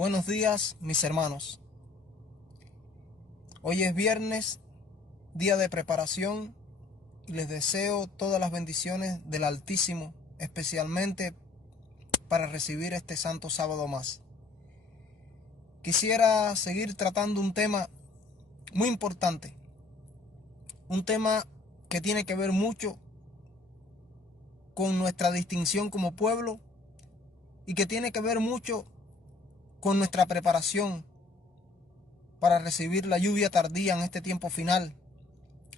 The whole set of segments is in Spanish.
Buenos días, mis hermanos. Hoy es viernes, día de preparación, y les deseo todas las bendiciones del Altísimo, especialmente para recibir este santo sábado más. Quisiera seguir tratando un tema muy importante, un tema que tiene que ver mucho con nuestra distinción como pueblo y que tiene que ver mucho con nuestra preparación para recibir la lluvia tardía en este tiempo final,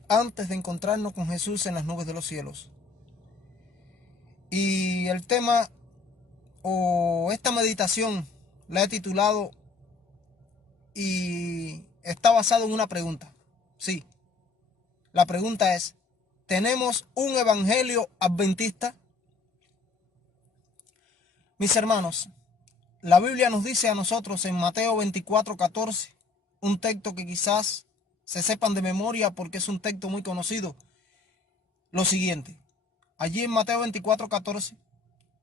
antes de encontrarnos con Jesús en las nubes de los cielos. Y el tema o esta meditación la he titulado y está basado en una pregunta. Sí, la pregunta es: ¿tenemos un evangelio adventista? Mis hermanos, la Biblia nos dice a nosotros en Mateo 24:14, un texto que quizás se sepan de memoria porque es un texto muy conocido, lo siguiente. Allí en Mateo 24:14,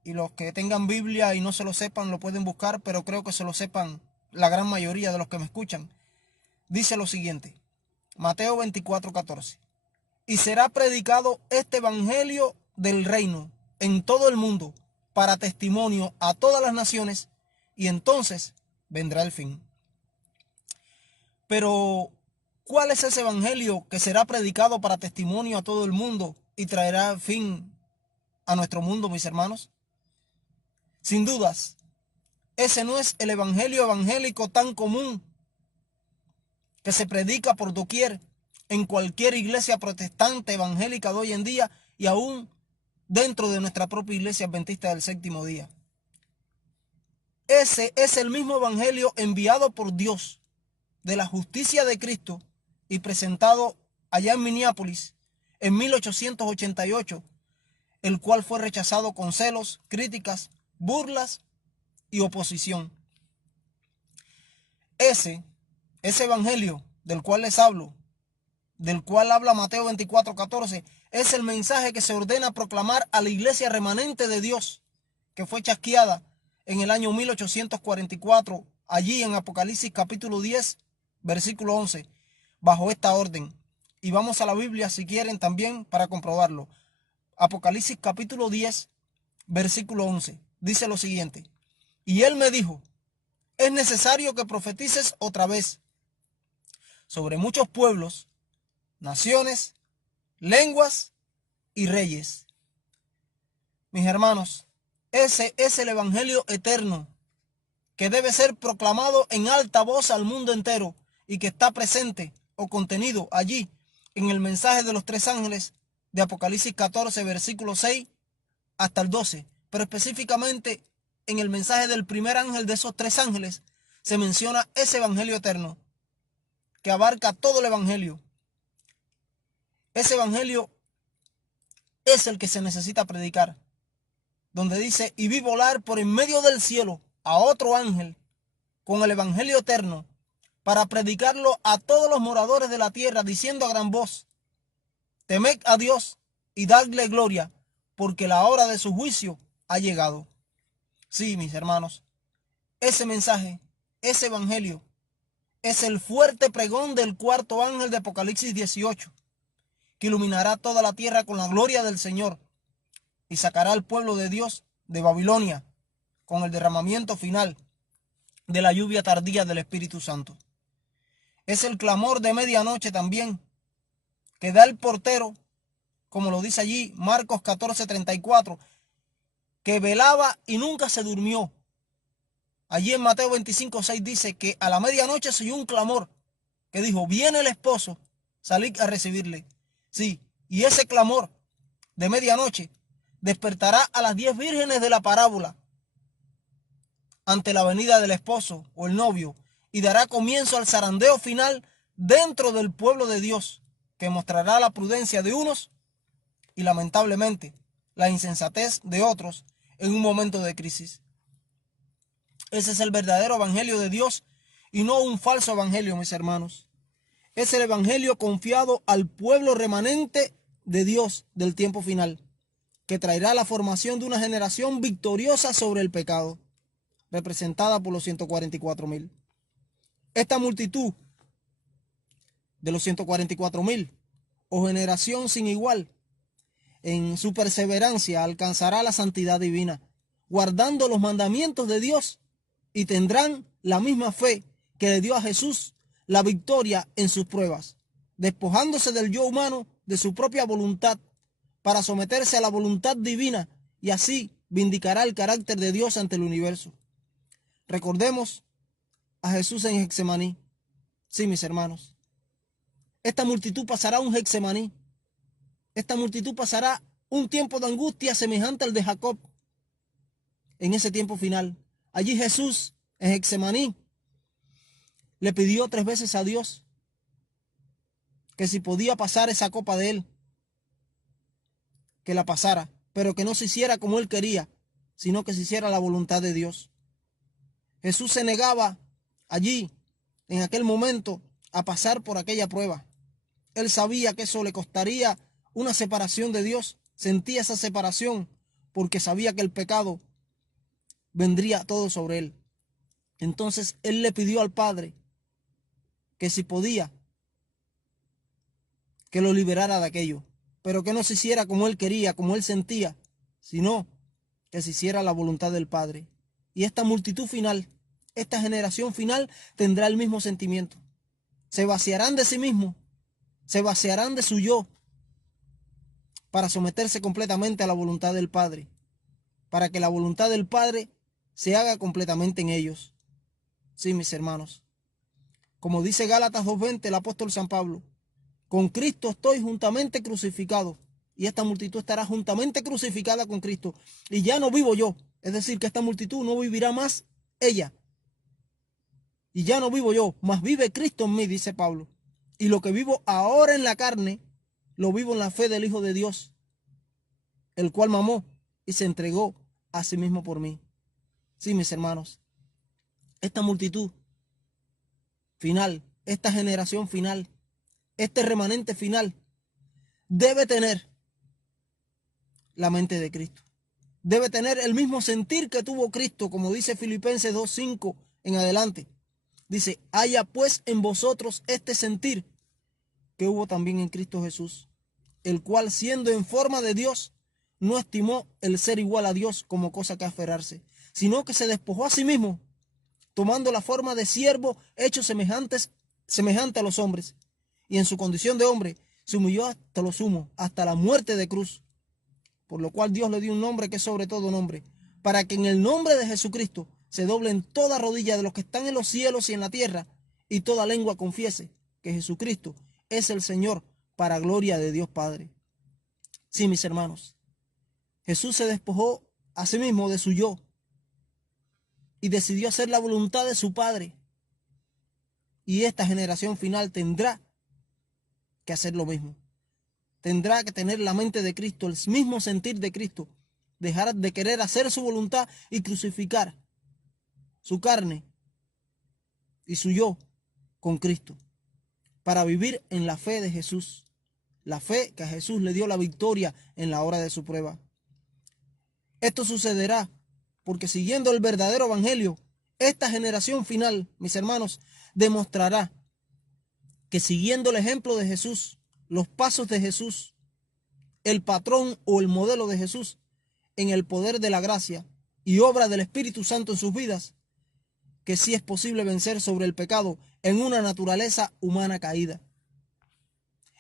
y los que tengan Biblia y no se lo sepan lo pueden buscar, pero creo que se lo sepan la gran mayoría de los que me escuchan. Dice lo siguiente, Mateo 24:14: y será predicado este evangelio del reino en todo el mundo para testimonio a todas las naciones, y entonces vendrá el fin. Pero, ¿cuál es ese evangelio que será predicado para testimonio a todo el mundo y traerá fin a nuestro mundo, mis hermanos? Sin dudas, ese no es el evangelio evangélico tan común que se predica por doquier en cualquier iglesia protestante evangélica de hoy en día, y aún dentro de nuestra propia iglesia adventista del séptimo día. Ese es el mismo evangelio enviado por Dios de la justicia de Cristo y presentado allá en Minneapolis en 1888, el cual fue rechazado con celos, críticas, burlas y oposición. Ese evangelio del cual les hablo, del cual habla Mateo 24:14, es el mensaje que se ordena proclamar a la iglesia remanente de Dios, que fue chasqueada en el año 1844, allí en Apocalipsis capítulo 10, versículo 11, bajo esta orden. Y vamos a la Biblia si quieren también para comprobarlo. Apocalipsis capítulo 10, versículo 11, dice lo siguiente: y él me dijo, es necesario que profetices otra vez sobre muchos pueblos, naciones, lenguas y reyes. Mis hermanos, ese es el evangelio eterno que debe ser proclamado en alta voz al mundo entero y que está presente o contenido allí en el mensaje de los tres ángeles de Apocalipsis 14, versículo 6 hasta el 12, pero específicamente en el mensaje del primer ángel de esos tres ángeles se menciona ese evangelio eterno que abarca todo el evangelio. Ese evangelio es el que se necesita predicar, donde dice: y vi volar por en medio del cielo a otro ángel con el evangelio eterno para predicarlo a todos los moradores de la tierra, diciendo a gran voz: temed a Dios y dadle gloria, porque la hora de su juicio ha llegado. Sí, mis hermanos, ese mensaje, ese evangelio, es el fuerte pregón del cuarto ángel de Apocalipsis 18, que iluminará toda la tierra con la gloria del Señor y sacará al pueblo de Dios de Babilonia con el derramamiento final de la lluvia tardía del Espíritu Santo. Es el clamor de medianoche también que da el portero, como lo dice allí Marcos 14:34, que velaba y nunca se durmió. Allí en Mateo 25:6 dice que a la medianoche se oyó un clamor que dijo: viene el esposo, salid a recibirle. Sí, y ese clamor de medianoche despertará a las 10 vírgenes de la parábola ante la venida del esposo o el novio, y dará comienzo al zarandeo final dentro del pueblo de Dios, que mostrará la prudencia de unos y lamentablemente la insensatez de otros en un momento de crisis. Ese es el verdadero evangelio de Dios y no un falso evangelio, mis hermanos. Es el evangelio confiado al pueblo remanente de Dios del tiempo final, que traerá la formación de una generación victoriosa sobre el pecado. representada por los 144,000. Esta multitud de los 144,000, o generación sin igual, en su perseverancia alcanzará la santidad divina, guardando los mandamientos de Dios, y tendrán la misma fe que le dio a Jesús la victoria en sus pruebas, despojándose del yo humano, de su propia voluntad, para someterse a la voluntad divina, y así vindicará el carácter de Dios ante el universo. Recordemos a Jesús en Getsemaní. Sí, mis hermanos, esta multitud pasará un Getsemaní. Esta multitud pasará un tiempo de angustia semejante al de Jacob. En ese tiempo final, allí Jesús en Getsemaní le pidió 3 veces a Dios que si podía pasar esa copa de él, que la pasara, pero que no se hiciera como él quería, sino que se hiciera la voluntad de Dios. Jesús se negaba allí, en aquel momento, a pasar por aquella prueba. Él sabía que eso le costaría una separación de Dios. Sentía esa separación porque sabía que el pecado vendría todo sobre él. Entonces él le pidió al Padre que si podía, que lo liberara de aquello, pero que no se hiciera como él quería, como él sentía, sino que se hiciera la voluntad del Padre. Y esta multitud final, esta generación final, tendrá el mismo sentimiento. Se vaciarán de sí mismos, se vaciarán de su yo, para someterse completamente a la voluntad del Padre, para que la voluntad del Padre se haga completamente en ellos. Sí, mis hermanos. Como dice Gálatas 2:20 el apóstol San Pablo, con Cristo estoy juntamente crucificado, y esta multitud estará juntamente crucificada con Cristo, y ya no vivo yo, es decir, que esta multitud no vivirá más ella, y ya no vivo yo, mas vive Cristo en mí, dice Pablo, y lo que vivo ahora en la carne, lo vivo en la fe del Hijo de Dios, el cual me amó y se entregó a sí mismo por mí. Sí, mis hermanos, esta multitud final, esta generación final, este remanente final, debe tener la mente de Cristo. Debe tener el mismo sentir que tuvo Cristo, como dice Filipenses 2:5 en adelante. Dice, haya pues en vosotros este sentir que hubo también en Cristo Jesús, el cual siendo en forma de Dios, no estimó el ser igual a Dios como cosa que aferrarse, sino que se despojó a sí mismo, tomando la forma de siervo, hecho semejante a los hombres, y en su condición de hombre se humilló hasta lo sumo, hasta la muerte de cruz, por lo cual Dios le dio un nombre que es sobre todo nombre, para que en el nombre de Jesucristo se doblen toda rodilla de los que están en los cielos y en la tierra, y toda lengua confiese que Jesucristo es el Señor, para gloria de Dios Padre. Sí, mis hermanos, Jesús se despojó a sí mismo de su yo y decidió hacer la voluntad de su Padre. Y esta generación final tendrá que hacer lo mismo. Tendrá que tener la mente de Cristo, el mismo sentir de Cristo, dejar de querer hacer su voluntad y crucificar su carne y su yo con Cristo, para vivir en la fe de Jesús, la fe que a Jesús le dio la victoria en la hora de su prueba. Esto sucederá porque siguiendo el verdadero evangelio, esta generación final, mis hermanos, demostrará que siguiendo el ejemplo de Jesús, los pasos de Jesús, el patrón o el modelo de Jesús, en el poder de la gracia y obra del Espíritu Santo en sus vidas, que sí es posible vencer sobre el pecado en una naturaleza humana caída.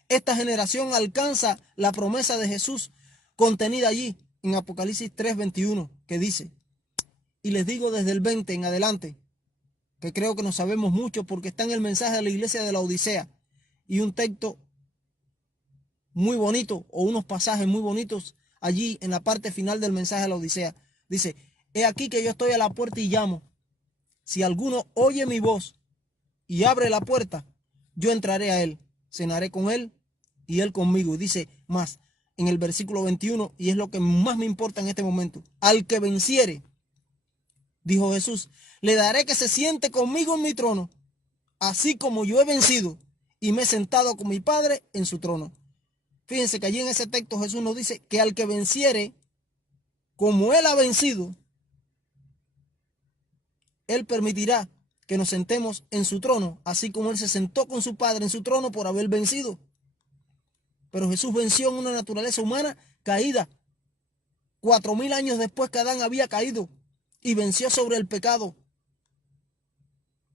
Esta generación alcanza la promesa de Jesús contenida allí en Apocalipsis 3:21, que dice, y les digo desde el 20 en adelante, que creo que no sabemos mucho porque está en el mensaje de la iglesia de la Odisea, y un texto muy bonito o unos pasajes muy bonitos allí en la parte final del mensaje de la Odisea. Dice, he aquí que yo estoy a la puerta y llamo. Si alguno oye mi voz y abre la puerta, yo entraré a él, cenaré con él y él conmigo. Y dice más en el versículo 21, y es lo que más me importa en este momento, al que venciere, dijo Jesús, le daré que se siente conmigo en mi trono, así como yo he vencido y me he sentado con mi Padre en su trono. Fíjense que allí en ese texto Jesús nos dice que al que venciere, como él ha vencido, Él permitirá que nos sentemos en su trono, así como Él se sentó con su Padre en su trono por haber vencido. Pero Jesús venció en una naturaleza humana caída, 4000 años después que Adán había caído, y venció sobre el pecado.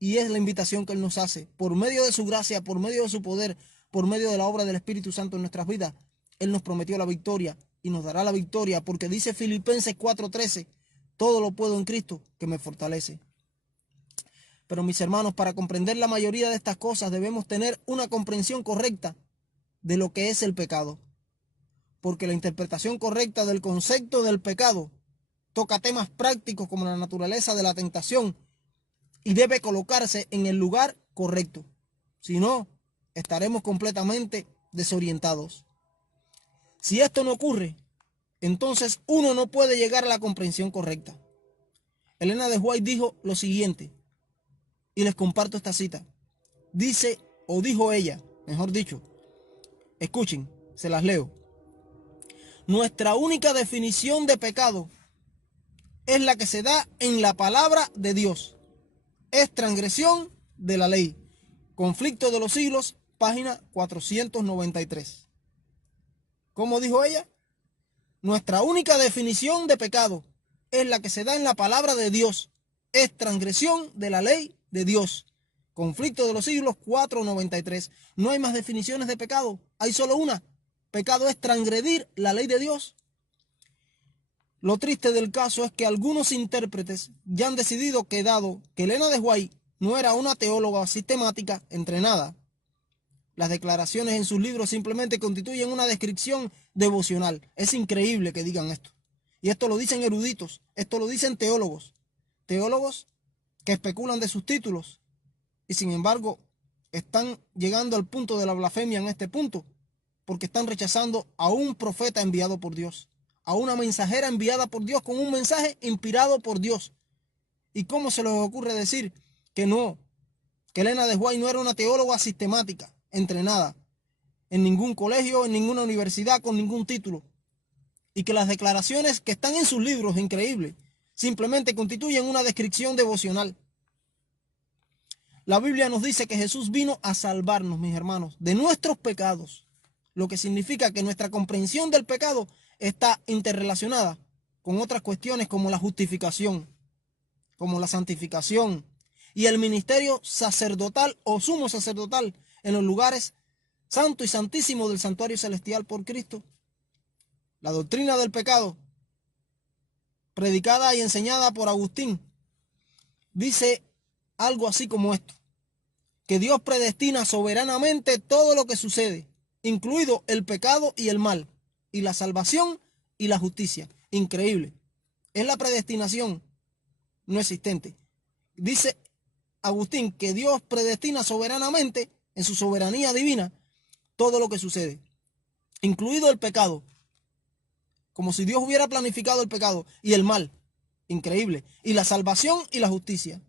Y es la invitación que Él nos hace, por medio de su gracia, por medio de su poder, por medio de la obra del Espíritu Santo en nuestras vidas. Él nos prometió la victoria y nos dará la victoria, porque dice Filipenses 4:13, todo lo puedo en Cristo que me fortalece. Pero mis hermanos, para comprender la mayoría de estas cosas debemos tener una comprensión correcta de lo que es el pecado. Porque la interpretación correcta del concepto del pecado toca temas prácticos como la naturaleza de la tentación y debe colocarse en el lugar correcto. Si no, estaremos completamente desorientados. Si esto no ocurre, entonces uno no puede llegar a la comprensión correcta. Elena de White dijo lo siguiente, y les comparto esta cita. Dice, o dijo ella, mejor dicho, escuchen, se las leo. Nuestra única definición de pecado es la que se da en la palabra de Dios. Es transgresión de la ley. Conflicto de los siglos, página 493. ¿Cómo dijo ella? Nuestra única definición de pecado es la que se da en la palabra de Dios. Es transgresión de la ley de Dios. Conflicto de los siglos 493. No hay más definiciones de pecado. Hay solo una. Pecado es transgredir la ley de Dios. Lo triste del caso es que algunos intérpretes ya han decidido que, dado que Elena de White no era una teóloga sistemática entrenada, las declaraciones en sus libros simplemente constituyen una descripción devocional. Es increíble que digan esto. Y esto lo dicen eruditos, esto lo dicen teólogos. Teólogos que especulan de sus títulos y sin embargo están llegando al punto de la blasfemia en este punto, porque están rechazando a un profeta enviado por Dios, a una mensajera enviada por Dios con un mensaje inspirado por Dios. ¿Y cómo se les ocurre decir que no, que Elena de White no era una teóloga sistemática, entrenada en ningún colegio, en ninguna universidad, con ningún título? Y que las declaraciones que están en sus libros, increíbles, simplemente constituyen una descripción devocional. La Biblia nos dice que Jesús vino a salvarnos, mis hermanos, de nuestros pecados, lo que significa que nuestra comprensión del pecado está interrelacionada con otras cuestiones como la justificación, como la santificación y el ministerio sacerdotal o sumo sacerdotal en los lugares santo y santísimo del santuario celestial por Cristo. La doctrina del pecado, predicada y enseñada por Agustín, dice algo así como esto: que Dios predestina soberanamente todo lo que sucede, incluido el pecado y el mal, y la salvación y la justicia. Increíble. Es la predestinación no existente. Dice Agustín que Dios predestina soberanamente, en su soberanía divina, todo lo que sucede, incluido el pecado, como si Dios hubiera planificado el pecado y el mal. Increíble. Y la salvación y la justicia.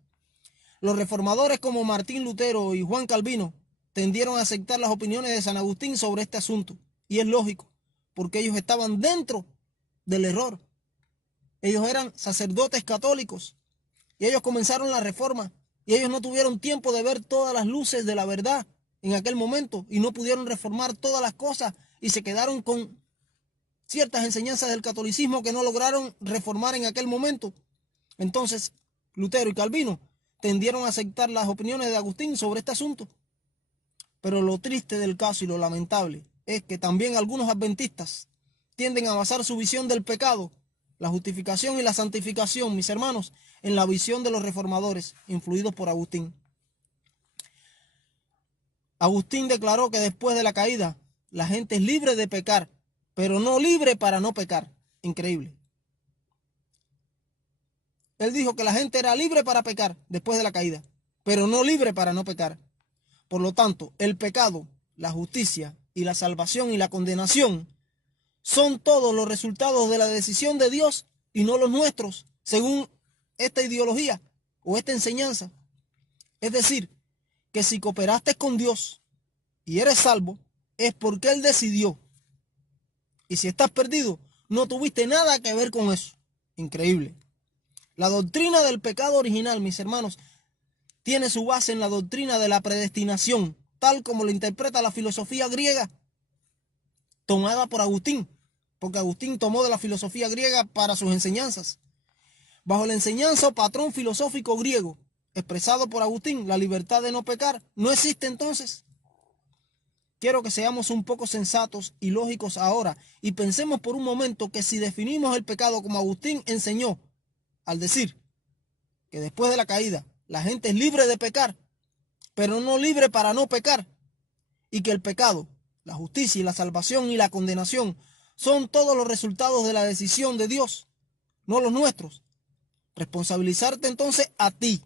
Los reformadores como Martín Lutero y Juan Calvino tendieron a aceptar las opiniones de San Agustín sobre este asunto. Y es lógico, porque ellos estaban dentro del error. Ellos eran sacerdotes católicos y ellos comenzaron la reforma y ellos no tuvieron tiempo de ver todas las luces de la verdad en aquel momento y no pudieron reformar todas las cosas y se quedaron con ciertas enseñanzas del catolicismo que no lograron reformar en aquel momento. Entonces, Lutero y Calvino tendieron a aceptar las opiniones de Agustín sobre este asunto. Pero lo triste del caso y lo lamentable es que también algunos adventistas tienden a basar su visión del pecado, la justificación y la santificación, mis hermanos, en la visión de los reformadores, influidos por Agustín. Agustín declaró que después de la caída, la gente es libre de pecar, pero no libre para no pecar. Increíble. Él dijo que la gente era libre para pecar después de la caída, pero no libre para no pecar. Por lo tanto, el pecado, la justicia y la salvación y la condenación son todos los resultados de la decisión de Dios y no los nuestros, según esta ideología o esta enseñanza. Es decir, que si cooperaste con Dios y eres salvo, es porque Él decidió. Y si estás perdido, no tuviste nada que ver con eso. Increíble. La doctrina del pecado original, mis hermanos, tiene su base en la doctrina de la predestinación, tal como lo interpreta la filosofía griega, tomada por Agustín, porque Agustín tomó de la filosofía griega para sus enseñanzas. Bajo la enseñanza o patrón filosófico griego, expresado por Agustín, la libertad de no pecar no existe entonces. Quiero que seamos un poco sensatos y lógicos ahora y pensemos por un momento que si definimos el pecado como Agustín enseñó, al decir que después de la caída la gente es libre de pecar, pero no libre para no pecar, y que el pecado, la justicia y la salvación y la condenación son todos los resultados de la decisión de Dios, no los nuestros. Responsabilizarte entonces a ti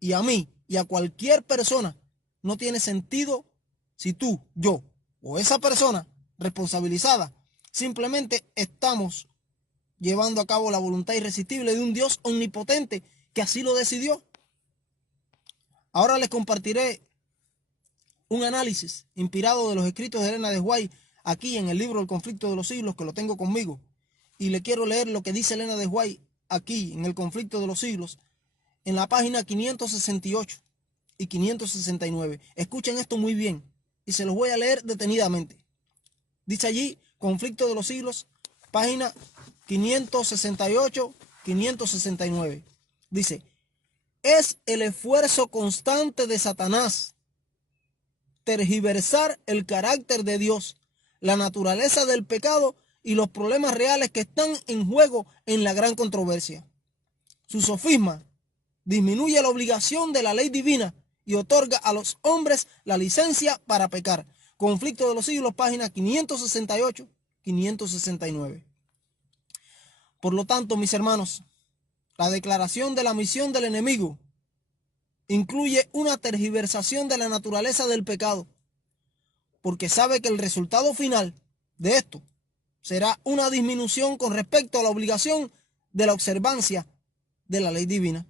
y a mí y a cualquier persona no tiene sentido si tú, yo o esa persona responsabilizada simplemente estamos llevando a cabo la voluntad irresistible de un Dios omnipotente que así lo decidió. Ahora les compartiré un análisis inspirado de los escritos de Elena de White aquí en el libro El conflicto de los siglos, que lo tengo conmigo, y le quiero leer lo que dice Elena de White aquí en El conflicto de los siglos en la página 568 y 569. Escuchen esto muy bien y se los voy a leer detenidamente. Dice allí, Conflicto de los siglos, página 568, 569. Dice, es el esfuerzo constante de Satanás tergiversar el carácter de Dios, la naturaleza del pecado y los problemas reales que están en juego en la gran controversia. Su sofisma disminuye la obligación de la ley divina y otorga a los hombres la licencia para pecar. Conflicto de los siglos, página 568, 569. Por lo tanto, mis hermanos, la declaración de la misión del enemigo incluye una tergiversación de la naturaleza del pecado, porque sabe que el resultado final de esto será una disminución con respecto a la obligación de la observancia de la ley divina.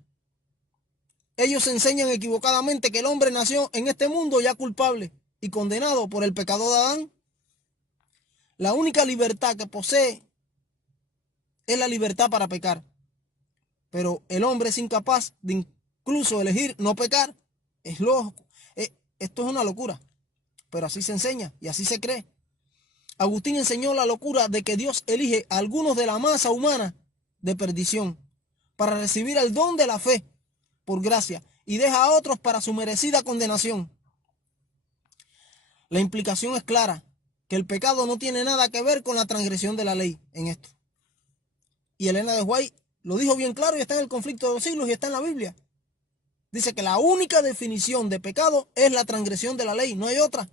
Ellos enseñan equivocadamente que el hombre nació en este mundo ya culpable y condenado por el pecado de Adán. La única libertad que posee es la libertad para pecar, pero el hombre es incapaz de incluso elegir no pecar. Es lógico. Esto es una locura, pero así se enseña y así se cree. Agustín enseñó la locura de que Dios elige a algunos de la masa humana de perdición para recibir el don de la fe por gracia y deja a otros para su merecida condenación. La implicación es clara, que el pecado no tiene nada que ver con la transgresión de la ley en esto. Y Elena de White lo dijo bien claro y está en El conflicto de los siglos y está en la Biblia. Dice que la única definición de pecado es la transgresión de la ley, no hay otra.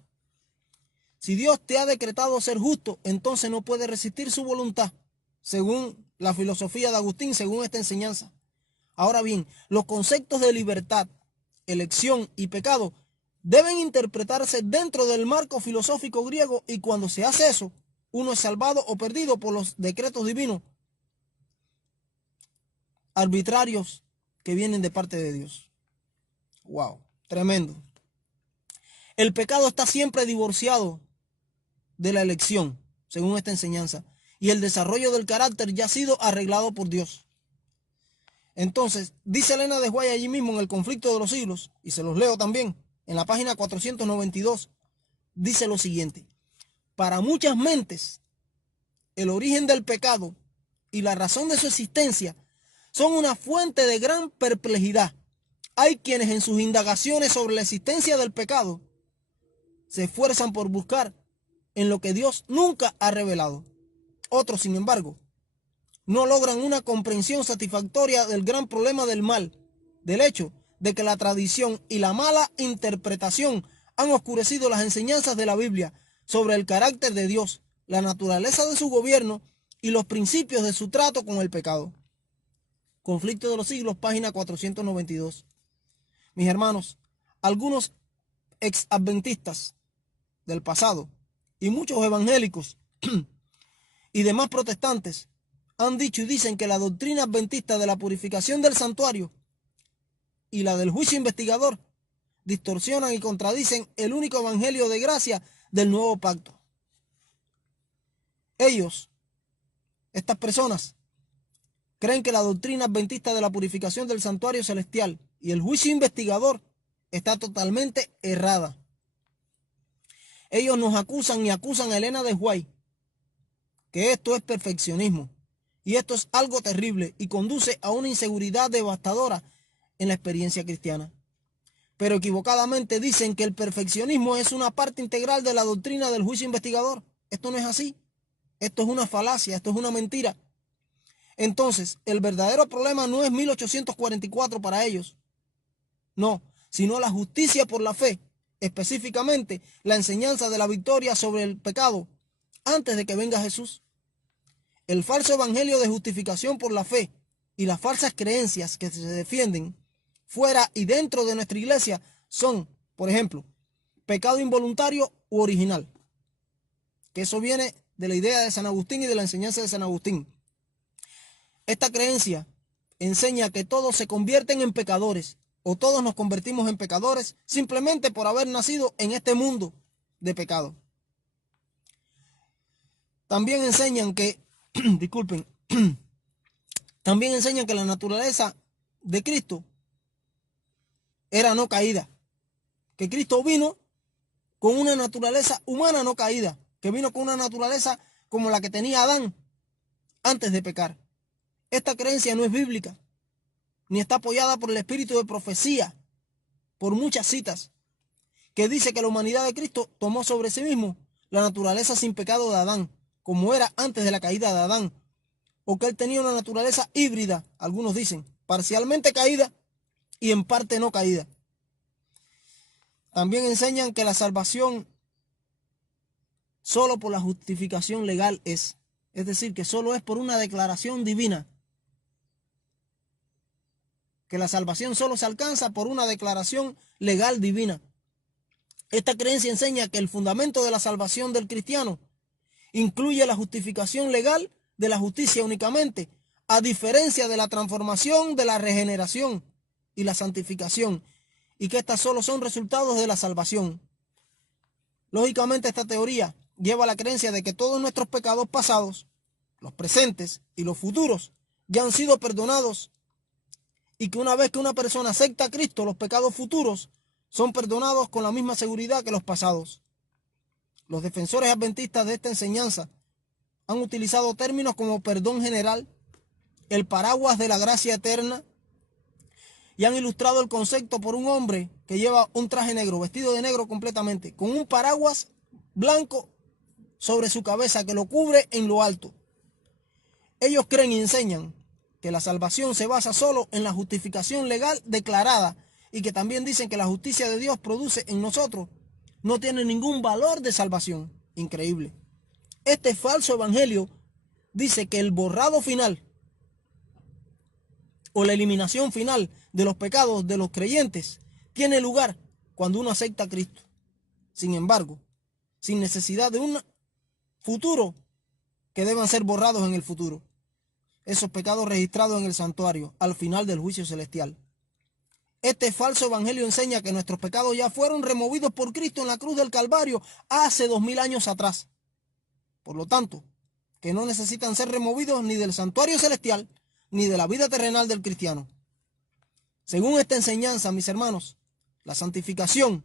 Si Dios te ha decretado ser justo, entonces no puedes resistir su voluntad, según la filosofía de Agustín, según esta enseñanza. Ahora bien, los conceptos de libertad, elección y pecado deben interpretarse dentro del marco filosófico griego, y cuando se hace eso, uno es salvado o perdido por los decretos divinos arbitrarios que vienen de parte de Dios. Wow, tremendo. El pecado está siempre divorciado de la elección, según esta enseñanza, y el desarrollo del carácter ya ha sido arreglado por Dios. Entonces, dice Elena de White allí mismo en El conflicto de los siglos, y se los leo también, en la página 492, dice lo siguiente: para muchas mentes, el origen del pecado y la razón de su existencia son una fuente de gran perplejidad. Hay quienes en sus indagaciones sobre la existencia del pecado se esfuerzan por buscar en lo que Dios nunca ha revelado. Otros, sin embargo, no logran una comprensión satisfactoria del gran problema del mal, del hecho de que la tradición y la mala interpretación han oscurecido las enseñanzas de la Biblia sobre el carácter de Dios, la naturaleza de su gobierno y los principios de su trato con el pecado. Conflicto de los siglos, página 492. Mis hermanos, algunos ex-adventistas del pasado y muchos evangélicos y demás protestantes han dicho y dicen que la doctrina adventista de la purificación del santuario y la del juicio investigador distorsionan y contradicen el único evangelio de gracia del nuevo pacto. Ellos, estas personas, creen que la doctrina adventista de la purificación del santuario celestial y el juicio investigador está totalmente errada. Ellos nos acusan y acusan a Elena de White que esto es perfeccionismo. Y esto es algo terrible y conduce a una inseguridad devastadora en la experiencia cristiana. Pero equivocadamente dicen que el perfeccionismo es una parte integral de la doctrina del juicio investigador. Esto no es así. Esto es una falacia, esto es una mentira. Entonces, el verdadero problema no es 1844 para ellos. No, sino la justicia por la fe, específicamente la enseñanza de la victoria sobre el pecado antes de que venga Jesús. El falso evangelio de justificación por la fe y las falsas creencias que se defienden fuera y dentro de nuestra iglesia son, por ejemplo, pecado involuntario u original. Que eso viene de la idea de San Agustín y de la enseñanza de San Agustín. Esta creencia enseña que todos se convierten en pecadores o todos nos convertimos en pecadores simplemente por haber nacido en este mundo de pecado. También enseñan que, disculpen, también enseñan que la naturaleza de Cristo era no caída, que Cristo vino con una naturaleza humana no caída, que vino con una naturaleza como la que tenía Adán antes de pecar. Esta creencia no es bíblica, ni está apoyada por el espíritu de profecía, por muchas citas, que dice que la humanidad de Cristo tomó sobre sí mismo la naturaleza sin pecado de Adán, como era antes de la caída de Adán, o que él tenía una naturaleza híbrida, algunos dicen, parcialmente caída y en parte no caída. También enseñan que la salvación solo por la justificación legal es decir, que solo es por una declaración divina, que la salvación solo se alcanza por una declaración legal divina. Esta creencia enseña que el fundamento de la salvación del cristiano incluye la justificación legal de la justicia únicamente, a diferencia de la transformación, de la regeneración y la santificación, y que estas solo son resultados de la salvación. Lógicamente, esta teoría lleva a la creencia de que todos nuestros pecados pasados, los presentes y los futuros, ya han sido perdonados, y que una vez que una persona acepta a Cristo, los pecados futuros son perdonados con la misma seguridad que los pasados. Los defensores adventistas de esta enseñanza han utilizado términos como perdón general, el paraguas de la gracia eterna, y han ilustrado el concepto por un hombre que lleva un traje negro, vestido de negro completamente, con un paraguas blanco sobre su cabeza que lo cubre en lo alto. Ellos creen y enseñan que la salvación se basa solo en la justificación legal declarada y que también dicen que la justicia de Dios produce en nosotros no tiene ningún valor de salvación. Increíble. Este falso evangelio dice que el borrado final o la eliminación final de los pecados de los creyentes tiene lugar cuando uno acepta a Cristo. Sin embargo, sin necesidad de un futuro que deban ser borrados en el futuro. Esos pecados registrados en el santuario al final del juicio celestial. Este falso evangelio enseña que nuestros pecados ya fueron removidos por Cristo en la cruz del Calvario hace 2000 años atrás. Por lo tanto, que no necesitan ser removidos ni del santuario celestial ni de la vida terrenal del cristiano. Según esta enseñanza, mis hermanos, la santificación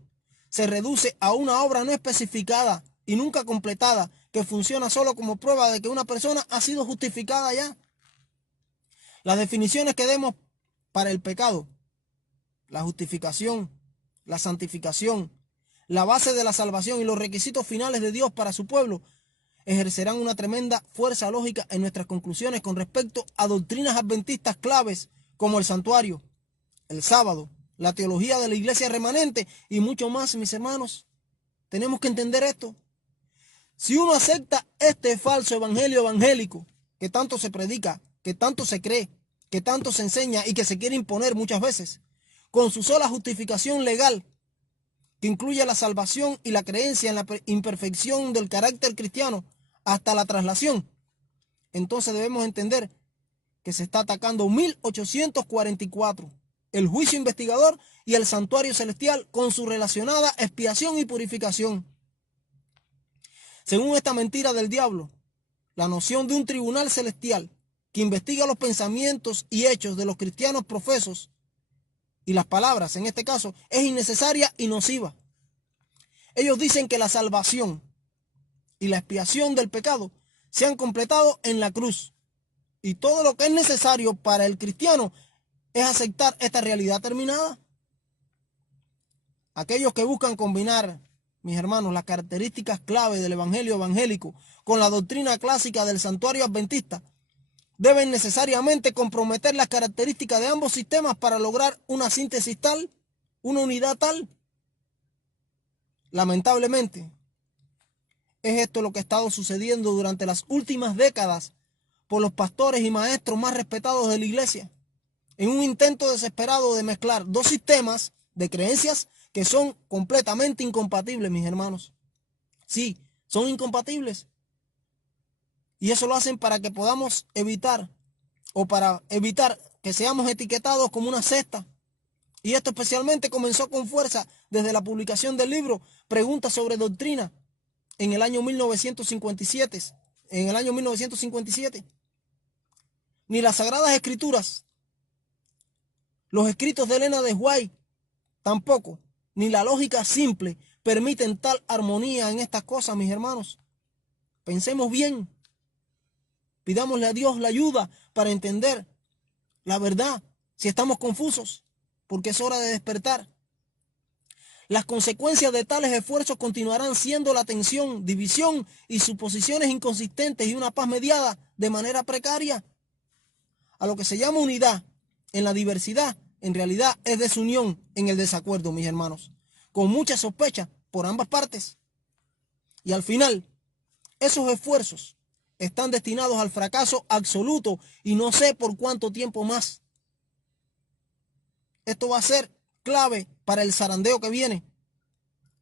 se reduce a una obra no especificada y nunca completada que funciona solo como prueba de que una persona ha sido justificada ya. Las definiciones que demos para el pecado, la justificación, la santificación, la base de la salvación y los requisitos finales de Dios para su pueblo ejercerán una tremenda fuerza lógica en nuestras conclusiones con respecto a doctrinas adventistas claves como el santuario, el sábado, la teología de la iglesia remanente y mucho más, mis hermanos. Tenemos que entender esto. Si uno acepta este falso evangelio evangélico que tanto se predica, que tanto se cree, que tanto se enseña y que se quiere imponer muchas veces, con su sola justificación legal, que incluye la salvación y la creencia en la imperfección del carácter cristiano hasta la traslación, entonces debemos entender que se está atacando 1844, el juicio investigador y el santuario celestial con su relacionada expiación y purificación. Según esta mentira del diablo, la noción de un tribunal celestial que investiga los pensamientos y hechos de los cristianos profesos y las palabras, en este caso, es innecesaria y nociva. Ellos dicen que la salvación y la expiación del pecado se han completado en la cruz. Y todo lo que es necesario para el cristiano es aceptar esta realidad terminada. Aquellos que buscan combinar, mis hermanos, las características clave del evangelio evangélico con la doctrina clásica del santuario adventista, deben necesariamente comprometer las características de ambos sistemas para lograr una síntesis tal, una unidad tal. Lamentablemente, es esto lo que ha estado sucediendo durante las últimas décadas por los pastores y maestros más respetados de la iglesia, en un intento desesperado de mezclar dos sistemas de creencias que son completamente incompatibles, mis hermanos. Sí, son incompatibles. Y eso lo hacen para que podamos evitar, o para evitar que seamos etiquetados como una secta. Y esto especialmente comenzó con fuerza desde la publicación del libro Preguntas sobre Doctrina en el año 1957. Ni las Sagradas Escrituras, los escritos de Elena de White, tampoco, ni la lógica simple permiten tal armonía en estas cosas, mis hermanos. Pensemos bien. Pidámosle a Dios la ayuda para entender la verdad si estamos confusos, porque es hora de despertar. Las consecuencias de tales esfuerzos continuarán siendo la tensión, división y suposiciones inconsistentes y una paz mediada de manera precaria. A lo que se llama unidad en la diversidad, en realidad es desunión en el desacuerdo, mis hermanos, con mucha sospecha por ambas partes. Y al final, esos esfuerzos están destinados al fracaso absoluto y no sé por cuánto tiempo más. Esto va a ser clave para el zarandeo que viene.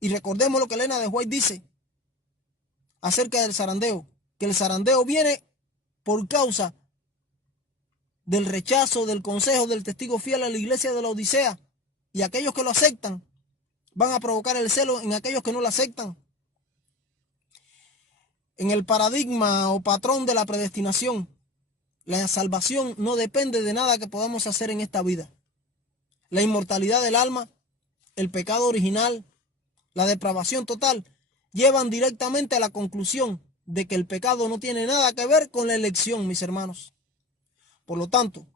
Y recordemos lo que Elena de White dice acerca del zarandeo, que el zarandeo viene por causa del rechazo del consejo del testigo fiel a la iglesia de la Odisea, y aquellos que lo aceptan van a provocar el celo en aquellos que no lo aceptan. En el paradigma o patrón de la predestinación, la salvación no depende de nada que podamos hacer en esta vida. La inmortalidad del alma, el pecado original, la depravación total, llevan directamente a la conclusión de que el pecado no tiene nada que ver con la elección, mis hermanos. Por lo tanto,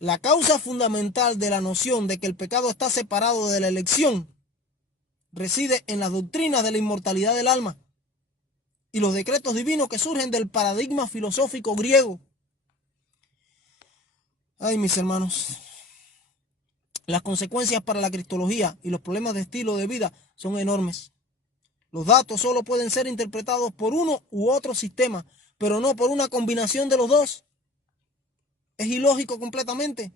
la causa fundamental de la noción de que el pecado está separado de la elección reside en las doctrinas de la inmortalidad del alma y los decretos divinos que surgen del paradigma filosófico griego. Ay, mis hermanos, las consecuencias para la cristología y los problemas de estilo de vida son enormes. Los datos solo pueden ser interpretados por uno u otro sistema, pero no por una combinación de los dos. Es ilógico completamente.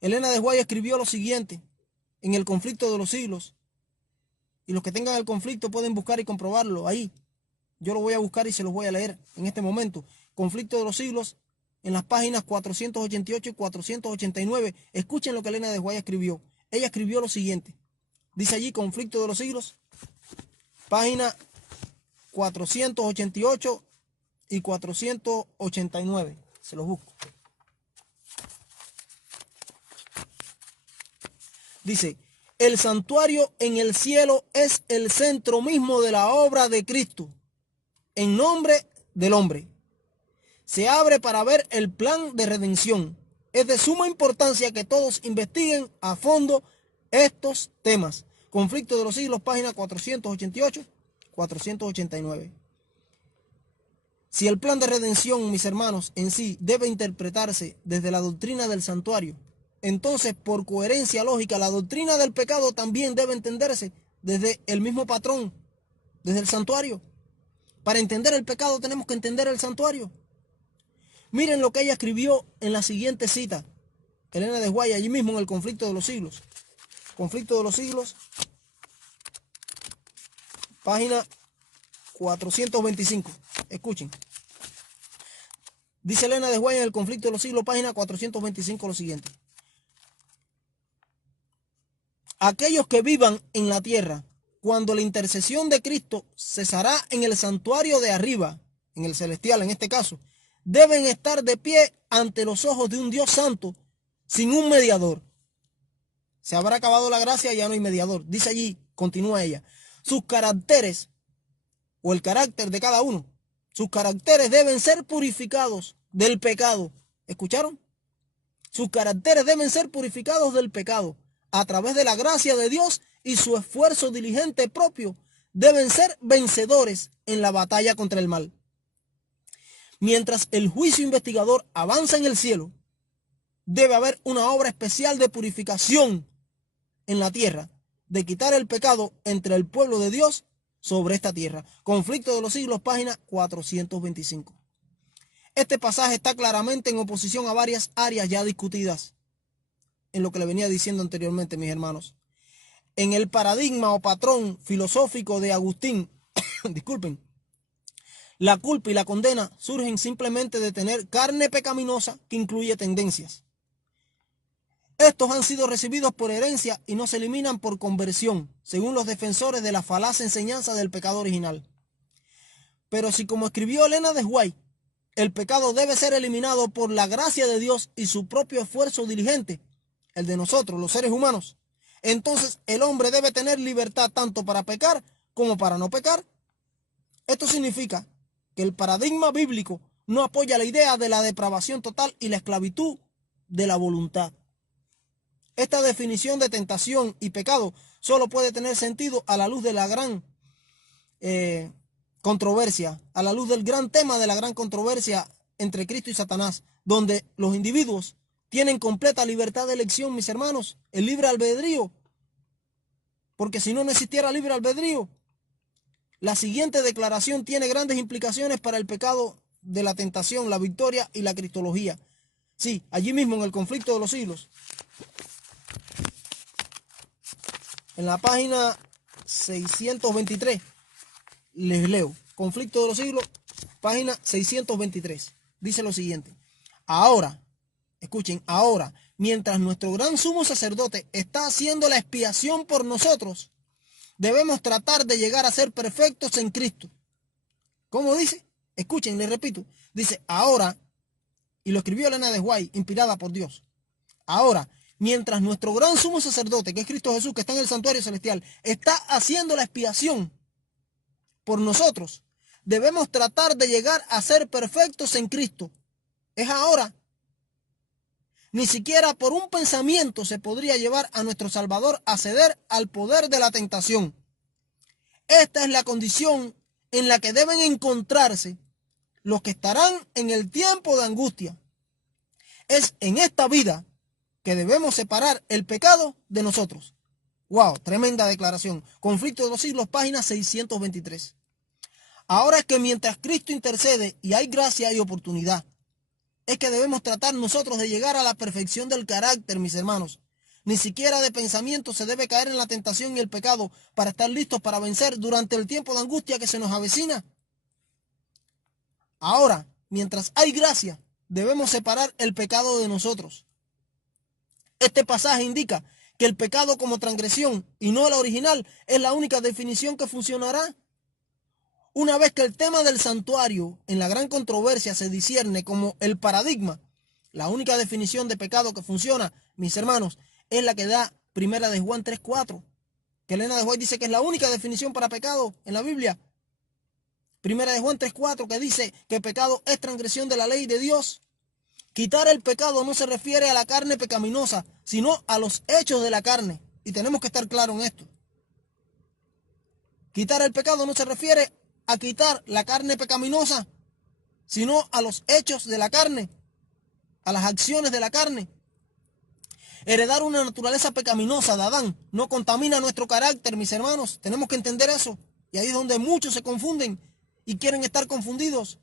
Elena de White escribió lo siguiente en El conflicto de los siglos. Y los que tengan el conflicto pueden buscar y comprobarlo ahí. Yo lo voy a buscar y se los voy a leer en este momento. Conflicto de los siglos, en las páginas 488 y 489. Escuchen lo que Elena de White escribió. Ella escribió lo siguiente. Dice allí, Conflicto de los siglos, página 488 y 489. Se los busco. Dice, el santuario en el cielo es el centro mismo de la obra de Cristo, en nombre del hombre. Se abre para ver el plan de redención. Es de suma importancia que todos investiguen a fondo estos temas. Conflicto de los siglos, página 488, 489. Si el plan de redención, mis hermanos, en sí debe interpretarse desde la doctrina del santuario, entonces, por coherencia lógica, la doctrina del pecado también debe entenderse desde el mismo patrón, desde el santuario. Para entender el pecado tenemos que entender el santuario. Miren lo que ella escribió en la siguiente cita. Elena de White, allí mismo en el Conflicto de los siglos. Conflicto de los siglos, página 425. Escuchen. Dice Elena de White en el Conflicto de los siglos, página 425, lo siguiente. Aquellos que vivan en la tierra, cuando la intercesión de Cristo cesará en el santuario de arriba, en el celestial en este caso, deben estar de pie ante los ojos de un Dios santo, sin un mediador. Se habrá acabado la gracia y ya no hay mediador. Dice allí, continúa ella, sus caracteres, o el carácter de cada uno, sus caracteres deben ser purificados del pecado. ¿Escucharon? Sus caracteres deben ser purificados del pecado a través de la gracia de Dios, y su esfuerzo diligente propio deben ser vencedores en la batalla contra el mal. Mientras el juicio investigador avanza en el cielo, debe haber una obra especial de purificación en la tierra, de quitar el pecado entre el pueblo de Dios sobre esta tierra. Conflicto de los siglos, página 425. Este pasaje está claramente en oposición a varias áreas ya discutidas en lo que le venía diciendo anteriormente, mis hermanos. En el paradigma o patrón filosófico de Agustín, disculpen, la culpa y la condena surgen simplemente de tener carne pecaminosa que incluye tendencias. Estos han sido recibidos por herencia y no se eliminan por conversión, según los defensores de la falaz enseñanza del pecado original. Pero si, como escribió Elena de White, el pecado debe ser eliminado por la gracia de Dios y su propio esfuerzo diligente, el de nosotros, los seres humanos, entonces el hombre debe tener libertad tanto para pecar como para no pecar. Esto significa que el paradigma bíblico no apoya la idea de la depravación total y la esclavitud de la voluntad. Esta definición de tentación y pecado solo puede tener sentido a la luz de la gran controversia, a la luz del gran tema de la gran controversia entre Cristo y Satanás, donde los individuos tienen completa libertad de elección, mis hermanos, el libre albedrío. Porque si no existiera libre albedrío, la siguiente declaración tiene grandes implicaciones para el pecado de la tentación, la victoria y la cristología. Sí, allí mismo en el conflicto de los siglos, en la página 623, les leo. Conflicto de los siglos, página 623. Dice lo siguiente. Ahora, escuchen, ahora, mientras nuestro gran sumo sacerdote está haciendo la expiación por nosotros, debemos tratar de llegar a ser perfectos en Cristo. ¿Cómo dice? Escuchen, les repito. Dice, ahora, y lo escribió Elena de White, inspirada por Dios. Ahora, mientras nuestro gran sumo sacerdote, que es Cristo Jesús, que está en el santuario celestial, está haciendo la expiación por nosotros, debemos tratar de llegar a ser perfectos en Cristo. Es ahora. Ni siquiera por un pensamiento se podría llevar a nuestro Salvador a ceder al poder de la tentación. Esta es la condición en la que deben encontrarse los que estarán en el tiempo de angustia. Es en esta vida que debemos separar el pecado de nosotros. ¡Wow! Tremenda declaración. Conflicto de los siglos, página 623. Ahora es que mientras Cristo intercede y hay gracia y oportunidad, es que debemos tratar nosotros de llegar a la perfección del carácter, mis hermanos. Ni siquiera de pensamiento se debe caer en la tentación y el pecado para estar listos para vencer durante el tiempo de angustia que se nos avecina. Ahora, mientras hay gracia, debemos separar el pecado de nosotros. Este pasaje indica que el pecado como transgresión y no la original es la única definición que funcionará. Una vez que el tema del santuario en la gran controversia se discierne como el paradigma, la única definición de pecado que funciona, mis hermanos, es la que da Primera de Juan 3:4, que Elena de White dice que es la única definición para pecado en la Biblia. Primera de Juan 3:4, que dice que pecado es transgresión de la ley de Dios. Quitar el pecado no se refiere a la carne pecaminosa, sino a los hechos de la carne. Y tenemos que estar claros en esto. Quitar el pecado no se refiere a quitar la carne pecaminosa, sino a los hechos de la carne, a las acciones de la carne. Heredar una naturaleza pecaminosa de Adán no contamina nuestro carácter, mis hermanos. Tenemos que entender eso. Y ahí es donde muchos se confunden y quieren estar confundidos.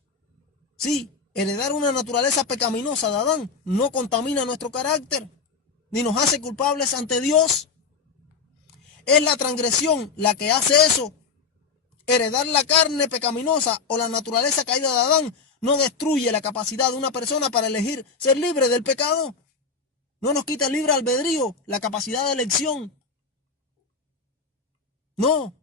Sí, heredar una naturaleza pecaminosa de Adán no contamina nuestro carácter, ni nos hace culpables ante Dios. Es la transgresión la que hace eso. Heredar la carne pecaminosa o la naturaleza caída de Adán no destruye la capacidad de una persona para elegir ser libre del pecado. No nos quita el libre albedrío, la capacidad de elección. No.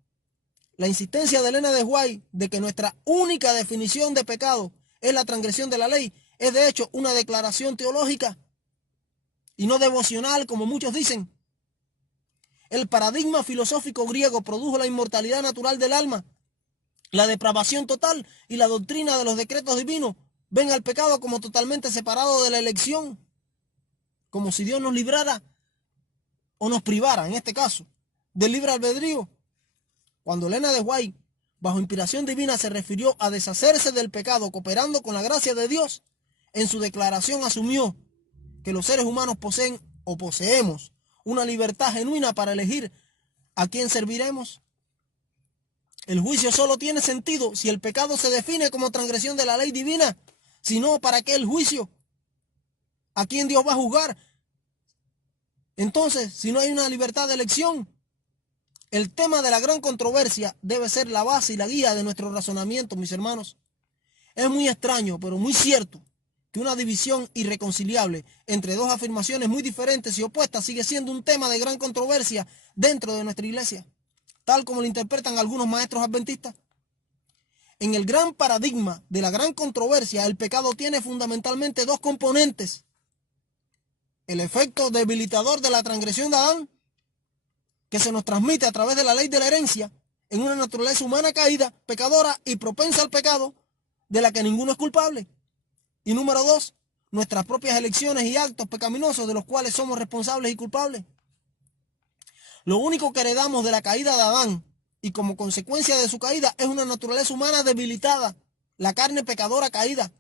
La insistencia de Elena de White de que nuestra única definición de pecado es la transgresión de la ley, es de hecho una declaración teológica y no devocional, como muchos dicen. El paradigma filosófico griego produjo la inmortalidad natural del alma, la depravación total y la doctrina de los decretos divinos ven al pecado como totalmente separado de la elección, como si Dios nos librara o nos privara, en este caso, del libre albedrío. Cuando Elena de White, bajo inspiración divina, se refirió a deshacerse del pecado cooperando con la gracia de Dios, en su declaración asumió que los seres humanos poseen o poseemos una libertad genuina para elegir a quién serviremos. El juicio solo tiene sentido si el pecado se define como transgresión de la ley divina. Si no, ¿para qué el juicio? ¿A quién Dios va a juzgar? Entonces, si no hay una libertad de elección, el tema de la gran controversia debe ser la base y la guía de nuestro razonamiento, mis hermanos. Es muy extraño, pero muy cierto, que una división irreconciliable entre dos afirmaciones muy diferentes y opuestas sigue siendo un tema de gran controversia dentro de nuestra iglesia, tal como lo interpretan algunos maestros adventistas. En el gran paradigma de la gran controversia, el pecado tiene fundamentalmente dos componentes: el efecto debilitador de la transgresión de Adán, que se nos transmite a través de la ley de la herencia, en una naturaleza humana caída, pecadora y propensa al pecado, de la que ninguno es culpable. Y número dos, nuestras propias elecciones y actos pecaminosos de los cuales somos responsables y culpables. Lo único que heredamos de la caída de Adán y como consecuencia de su caída es una naturaleza humana debilitada, la carne pecadora caída.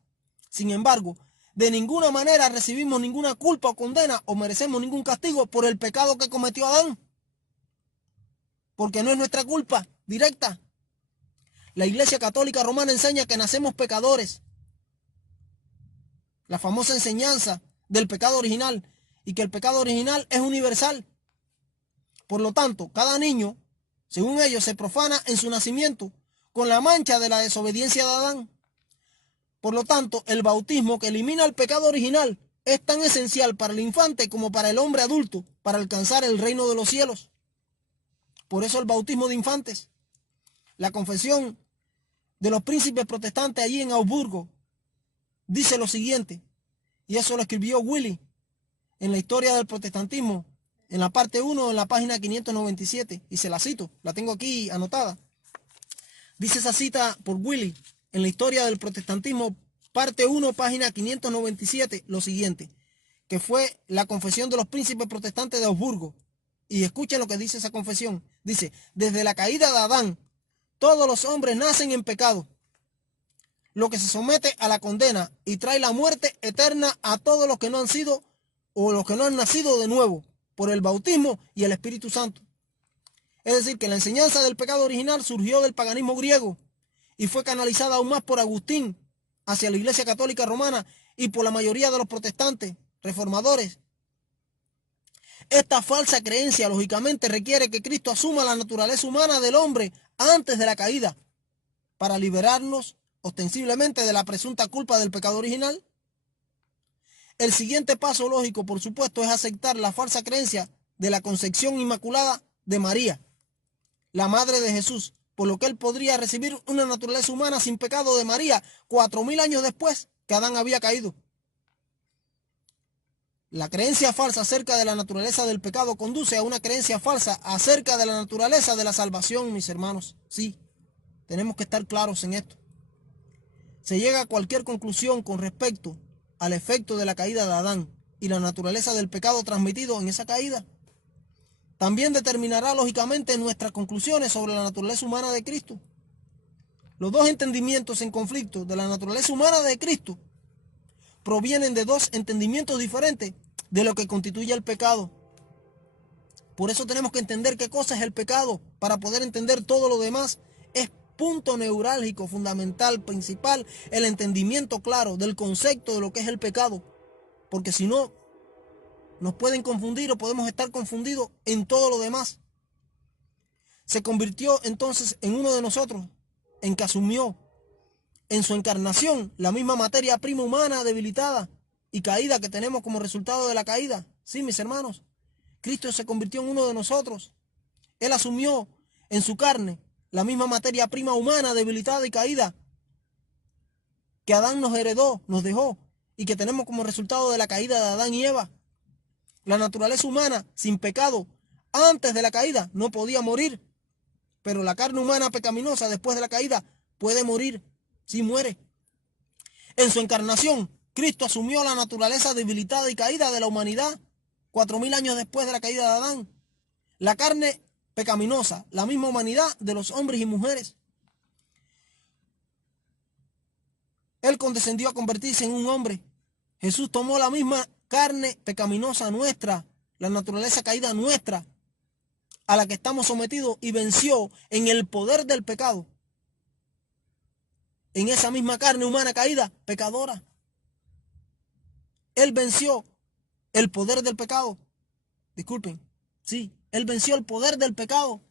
Sin embargo, de ninguna manera recibimos ninguna culpa o condena o merecemos ningún castigo por el pecado que cometió Adán, porque no es nuestra culpa directa. La Iglesia Católica Romana enseña que nacemos pecadores, la famosa enseñanza del pecado original, y que el pecado original es universal. Por lo tanto, cada niño, según ellos, se profana en su nacimiento con la mancha de la desobediencia de Adán. Por lo tanto, el bautismo, que elimina el pecado original, es tan esencial para el infante como para el hombre adulto para alcanzar el reino de los cielos. Por eso el bautismo de infantes. La confesión de los príncipes protestantes allí en Augsburgo dice lo siguiente, y eso lo escribió Willy en la historia del protestantismo, en la parte 1, en la página 597, y se la cito, la tengo aquí anotada. Dice esa cita por Willy en la historia del protestantismo, parte 1, página 597, lo siguiente, que fue la confesión de los príncipes protestantes de Augsburgo. Y escuchen lo que dice esa confesión. Dice: desde la caída de Adán, todos los hombres nacen en pecado, lo que se somete a la condena y trae la muerte eterna a todos los que no han sido o los que no han nacido de nuevo por el bautismo y el Espíritu Santo. Es decir, que la enseñanza del pecado original surgió del paganismo griego y fue canalizada aún más por Agustín hacia la Iglesia Católica Romana y por la mayoría de los protestantes reformadores. Esta falsa creencia, lógicamente, requiere que Cristo asuma la naturaleza humana del hombre antes de la caída para liberarnos ostensiblemente de la presunta culpa del pecado original. El siguiente paso lógico, por supuesto, es aceptar la falsa creencia de la concepción inmaculada de María, la madre de Jesús, por lo que él podría recibir una naturaleza humana sin pecado de María 4000 años después que Adán había caído. La creencia falsa acerca de la naturaleza del pecado conduce a una creencia falsa acerca de la naturaleza de la salvación, mis hermanos. Sí, tenemos que estar claros en esto. Se llega a cualquier conclusión con respecto al efecto de la caída de Adán y la naturaleza del pecado transmitido en esa caída. También determinará lógicamente nuestras conclusiones sobre la naturaleza humana de Cristo. Los dos entendimientos en conflicto de la naturaleza humana de Cristo provienen de dos entendimientos diferentes de lo que constituye el pecado. Por eso tenemos que entender qué cosa es el pecado para poder entender todo lo demás. Es punto neurálgico, fundamental, principal, el entendimiento claro del concepto de lo que es el pecado. Porque si no, nos pueden confundir o podemos estar confundidos en todo lo demás. Se convirtió entonces en uno de nosotros, en que asumió en su encarnación la misma materia prima humana debilitada y caída que tenemos como resultado de la caída. Sí, mis hermanos, Cristo se convirtió en uno de nosotros. Él asumió en su carne la misma materia prima humana debilitada y caída que Adán nos heredó, nos dejó, y que tenemos como resultado de la caída de Adán y Eva. La naturaleza humana sin pecado antes de la caída no podía morir, pero la carne humana pecaminosa después de la caída puede morir, sí muere. En su encarnación, Cristo asumió la naturaleza debilitada y caída de la humanidad 4000 años después de la caída de Adán. La carne pecaminosa, la misma humanidad de los hombres y mujeres. Él condescendió a convertirse en un hombre. Jesús tomó la misma carne pecaminosa nuestra, la naturaleza caída nuestra, a la que estamos sometidos, y venció en el poder del pecado. En esa misma carne humana caída, pecadora. Él venció el poder del pecado. Disculpen. Sí, Él venció el poder del pecado.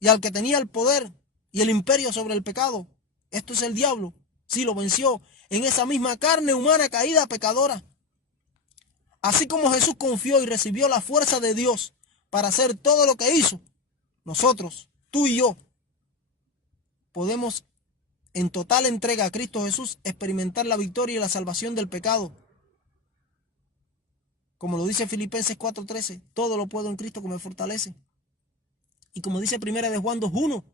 Y al que tenía el poder y el imperio sobre el pecado, esto es el diablo, sí lo venció en esa misma carne humana caída pecadora. Así como Jesús confió y recibió la fuerza de Dios para hacer todo lo que hizo, nosotros, tú y yo, podemos en total entrega a Cristo Jesús experimentar la victoria y la salvación del pecado. Como lo dice Filipenses 4:13, todo lo puedo en Cristo que me fortalece. Y como dice 1 de Juan 2:1,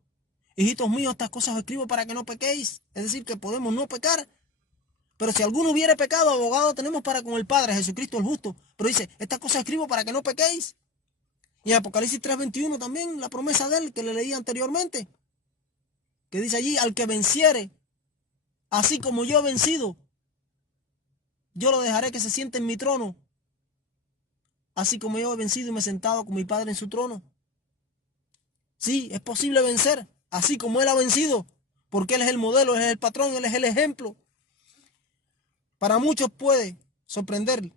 hijitos míos, estas cosas os escribo para que no pequéis. Es decir, que podemos no pecar. Pero si alguno hubiere pecado, abogado tenemos para con el Padre, Jesucristo el justo. Pero dice, estas cosas escribo para que no pequéis. Y en Apocalipsis 3:21 también, la promesa de él que le leí anteriormente, que dice allí, al que venciere, así como yo he vencido, yo lo dejaré que se siente en mi trono, así como yo he vencido y me he sentado con mi Padre en su trono. Sí, es posible vencer, así como Él ha vencido, porque Él es el modelo, Él es el patrón, Él es el ejemplo. Para muchos puede sorprender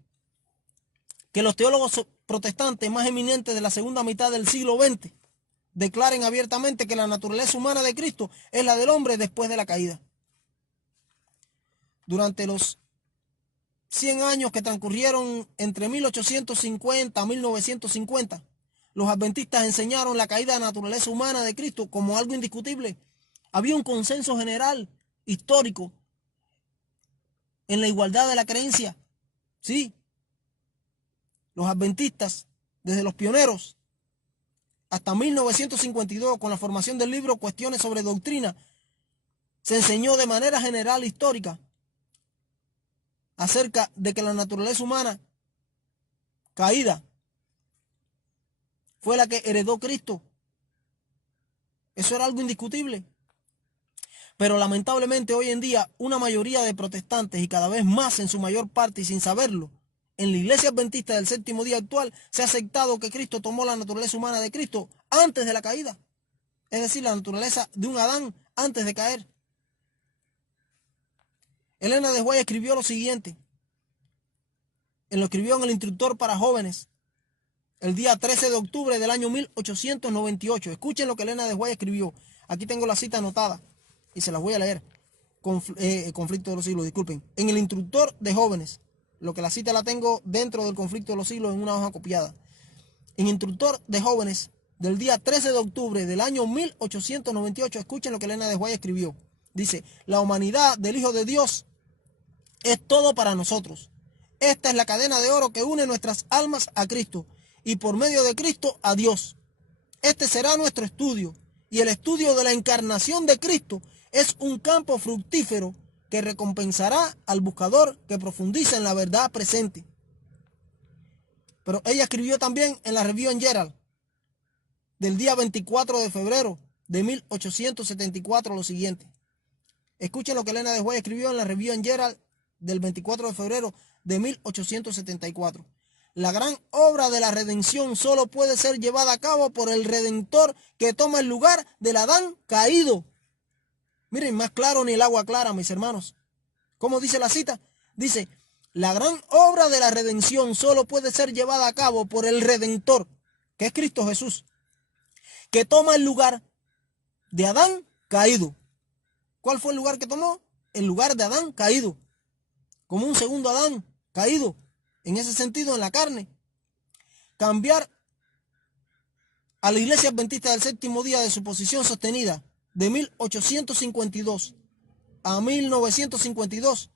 que los teólogos protestantes más eminentes de la segunda mitad del siglo XX declaren abiertamente que la naturaleza humana de Cristo es la del hombre después de la caída. Durante los 100 años que transcurrieron entre 1850 a 1950, los adventistas enseñaron la caída de la naturaleza humana de Cristo como algo indiscutible. Había un consenso general, histórico, en la igualdad de la creencia. Sí, los adventistas, desde los pioneros hasta 1952, con la formación del libro Cuestiones sobre Doctrina, se enseñó de manera general histórica acerca de que la naturaleza humana caída fue la que heredó Cristo. Eso era algo indiscutible. Pero lamentablemente hoy en día una mayoría de protestantes, y cada vez más en su mayor parte y sin saberlo, en la iglesia adventista del séptimo día actual se ha aceptado que Cristo tomó la naturaleza humana de Cristo antes de la caída. Es decir, la naturaleza de un Adán antes de caer. Elena de White escribió lo siguiente. Él lo escribió en el Instructor para Jóvenes, el día 13 de octubre del año 1898. Escuchen lo que Elena de White escribió. Aquí tengo la cita anotada y se las voy a leer. Conflicto de los siglos, disculpen. En el Instructor de Jóvenes, lo que la cita la tengo dentro del Conflicto de los siglos en una hoja copiada. En Instructor de Jóvenes, del día 13 de octubre del año 1898, escuchen lo que Elena de White escribió. Dice, la humanidad del Hijo de Dios es todo para nosotros. Esta es la cadena de oro que une nuestras almas a Cristo y por medio de Cristo a Dios. Este será nuestro estudio, y el estudio de la encarnación de Cristo es un campo fructífero que recompensará al buscador que profundiza en la verdad presente. Pero ella escribió también en la Review and Herald del día 24 de febrero de 1874 lo siguiente. Escuchen lo que Elena de White escribió en la Review and Herald del 24 de febrero de 1874. La gran obra de la redención solo puede ser llevada a cabo por el Redentor que toma el lugar del Adán caído. Miren, más claro ni el agua clara, mis hermanos. ¿Cómo dice la cita? Dice, la gran obra de la redención solo puede ser llevada a cabo por el Redentor, que es Cristo Jesús, que toma el lugar de Adán caído. ¿Cuál fue el lugar que tomó? El lugar de Adán caído. Como un segundo Adán caído. En ese sentido, en la carne. Cambiar a la iglesia adventista del séptimo día de su posición sostenida de 1852 a 1952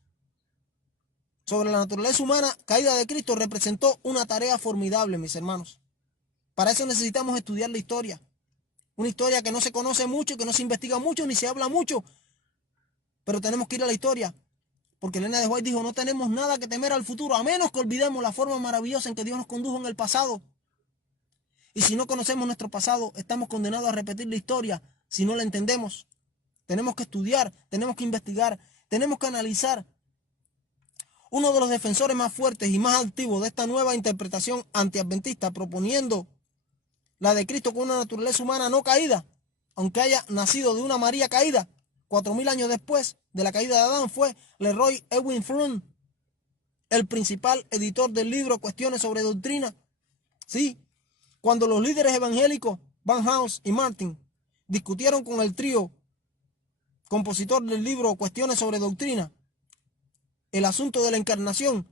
sobre la naturaleza humana caída de Cristo representó una tarea formidable, mis hermanos. Para eso necesitamos estudiar la historia. Una historia que no se conoce mucho, que no se investiga mucho, ni se habla mucho. Pero tenemos que ir a la historia. Porque Elena de White dijo, no tenemos nada que temer al futuro, a menos que olvidemos la forma maravillosa en que Dios nos condujo en el pasado. Y si no conocemos nuestro pasado, estamos condenados a repetir la historia si no la entendemos. Tenemos que estudiar, tenemos que investigar, tenemos que analizar. Uno de los defensores más fuertes y más activos de esta nueva interpretación antiadventista, proponiendo la de Cristo con una naturaleza humana no caída, aunque haya nacido de una María caída, 4000 años después de la caída de Adán, fue Leroy Edwin Fromm, el principal editor del libro Cuestiones sobre Doctrina. Sí, cuando los líderes evangélicos Barnhouse y Martin discutieron con el trío compositor del libro Cuestiones sobre Doctrina el asunto de la encarnación,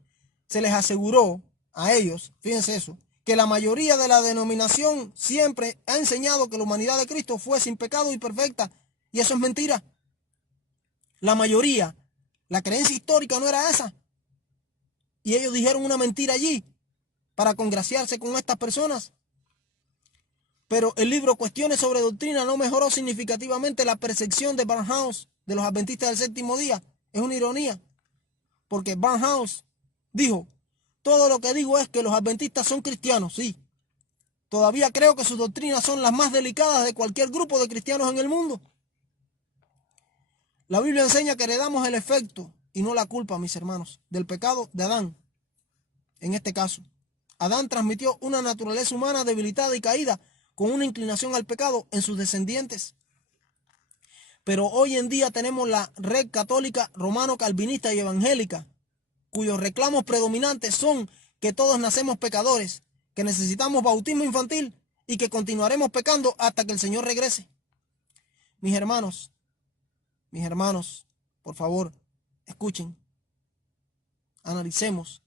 se les aseguró a ellos, fíjense eso, que la mayoría de la denominación siempre ha enseñado que la humanidad de Cristo fue sin pecado y perfecta, y eso es mentira. La mayoría, la creencia histórica no era esa, y ellos dijeron una mentira allí para congraciarse con estas personas. Pero el libro Cuestiones sobre Doctrina no mejoró significativamente la percepción de Barnhouse de los adventistas del séptimo día. Es una ironía, porque Barnhouse dijo, todo lo que digo es que los adventistas son cristianos, sí. Todavía creo que sus doctrinas son las más delicadas de cualquier grupo de cristianos en el mundo. La Biblia enseña que heredamos el efecto y no la culpa, mis hermanos, del pecado de Adán. En este caso, Adán transmitió una naturaleza humana debilitada y caída con una inclinación al pecado en sus descendientes. Pero hoy en día tenemos la red católica, romano-calvinista y evangélica, cuyos reclamos predominantes son que todos nacemos pecadores, que necesitamos bautismo infantil y que continuaremos pecando hasta que el Señor regrese. Mis hermanos, por favor, escuchen, analicemos,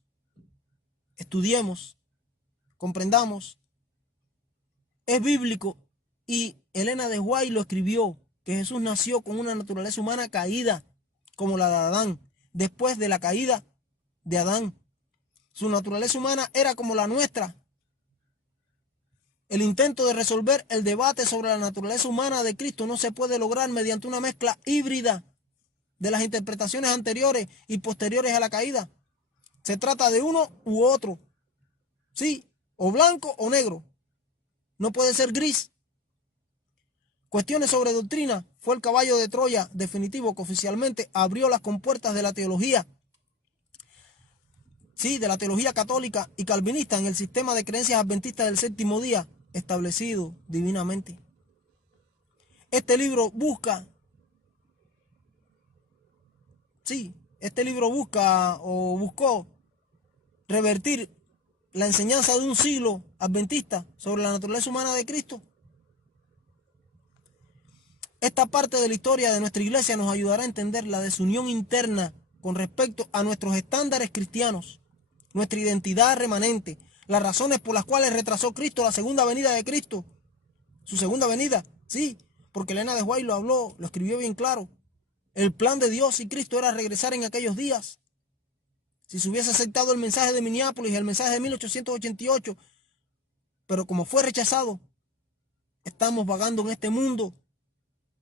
estudiemos, comprendamos. Es bíblico y Elena de White lo escribió, que Jesús nació con una naturaleza humana caída, como la de Adán, después de la caída de Adán. Su naturaleza humana era como la nuestra. El intento de resolver el debate sobre la naturaleza humana de Cristo no se puede lograr mediante una mezcla híbrida de las interpretaciones anteriores y posteriores a la caída. Se trata de uno u otro. Sí, o blanco o negro. No puede ser gris. Cuestiones sobre Doctrina fue el caballo de Troya definitivo que oficialmente abrió las compuertas de la teología. Sí, de la teología católica y calvinista en el sistema de creencias adventistas del séptimo día establecido divinamente. Este libro busca buscó revertir la enseñanza de un siglo adventista sobre la naturaleza humana de Cristo. Esta parte de la historia de nuestra iglesia nos ayudará a entender la desunión interna con respecto a nuestros estándares cristianos, nuestra identidad remanente, las razones por las cuales retrasó Cristo la segunda venida de Cristo. Su segunda venida, sí, porque Elena de White lo habló, lo escribió bien claro. El plan de Dios y Cristo era regresar en aquellos días. Si se hubiese aceptado el mensaje de Minneapolis y el mensaje de 1888, pero como fue rechazado, estamos vagando en este mundo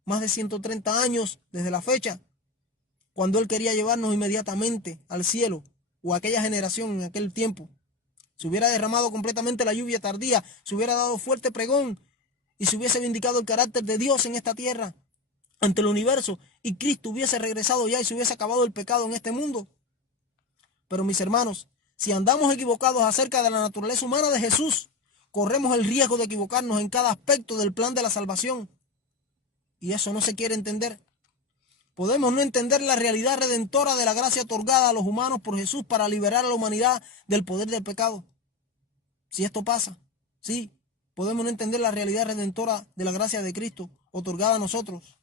más de 130 años desde la fecha, cuando Él quería llevarnos inmediatamente al cielo, o a aquella generación en aquel tiempo. Se hubiera derramado completamente la lluvia tardía, se hubiera dado fuerte pregón y se hubiese vindicado el carácter de Dios en esta tierra, ante el universo, y Cristo hubiese regresado ya y se hubiese acabado el pecado en este mundo. Pero mis hermanos, si andamos equivocados acerca de la naturaleza humana de Jesús, corremos el riesgo de equivocarnos en cada aspecto del plan de la salvación. Y eso no se quiere entender. Podemos no entender la realidad redentora de la gracia otorgada a los humanos por Jesús para liberar a la humanidad del poder del pecado. Si esto pasa, sí, podemos no entender la realidad redentora de la gracia de Cristo otorgada a nosotros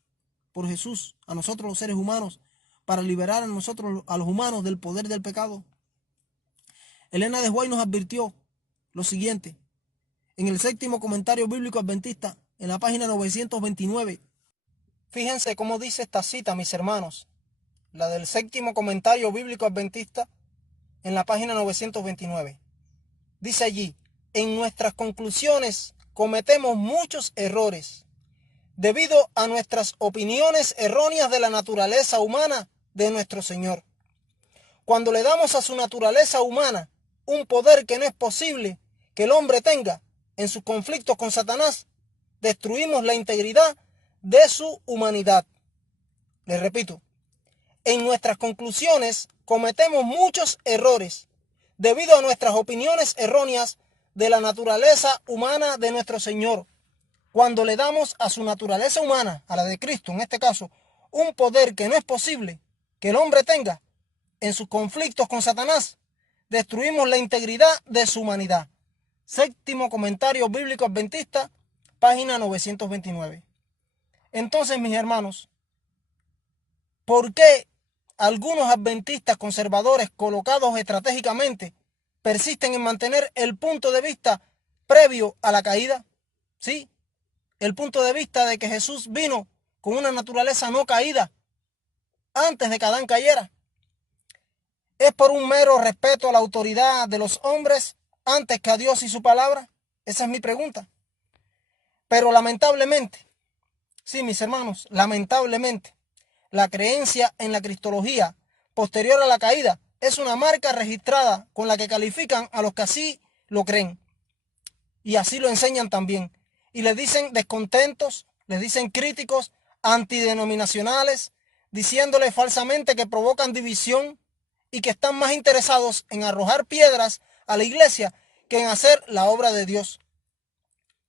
por Jesús, a nosotros los seres humanos, para liberar a nosotros, a los humanos, del poder del pecado. Elena de White nos advirtió lo siguiente, en el séptimo comentario bíblico adventista, en la página 929. Fíjense cómo dice esta cita, mis hermanos. la del séptimo comentario bíblico adventista, en la página 929. Dice allí: en nuestras conclusiones cometemos muchos errores debido a nuestras opiniones erróneas de la naturaleza humana de nuestro Señor. Cuando le damos a su naturaleza humana un poder que no es posible que el hombre tenga en sus conflictos con Satanás, destruimos la integridad de su humanidad. Les repito, en nuestras conclusiones cometemos muchos errores debido a nuestras opiniones erróneas de la naturaleza humana de nuestro Señor. Cuando le damos a su naturaleza humana, a la de Cristo en este caso, un poder que no es posible que el hombre tenga en sus conflictos con Satanás, destruimos la integridad de su humanidad. Séptimo comentario bíblico adventista, página 929. Entonces, mis hermanos, ¿por qué algunos adventistas conservadores colocados estratégicamente persisten en mantener el punto de vista previo a la caída? Sí, el punto de vista de que Jesús vino con una naturaleza no caída antes de que Adán cayera. ¿Es por un mero respeto a la autoridad de los hombres antes que a Dios y su palabra? Esa es mi pregunta. Pero lamentablemente, sí, mis hermanos, lamentablemente, la creencia en la cristología posterior a la caída es una marca registrada con la que califican a los que así lo creen. Y así lo enseñan también. Y les dicen descontentos, les dicen críticos, antidenominacionales, diciéndoles falsamente que provocan división y que están más interesados en arrojar piedras a la iglesia que en hacer la obra de Dios.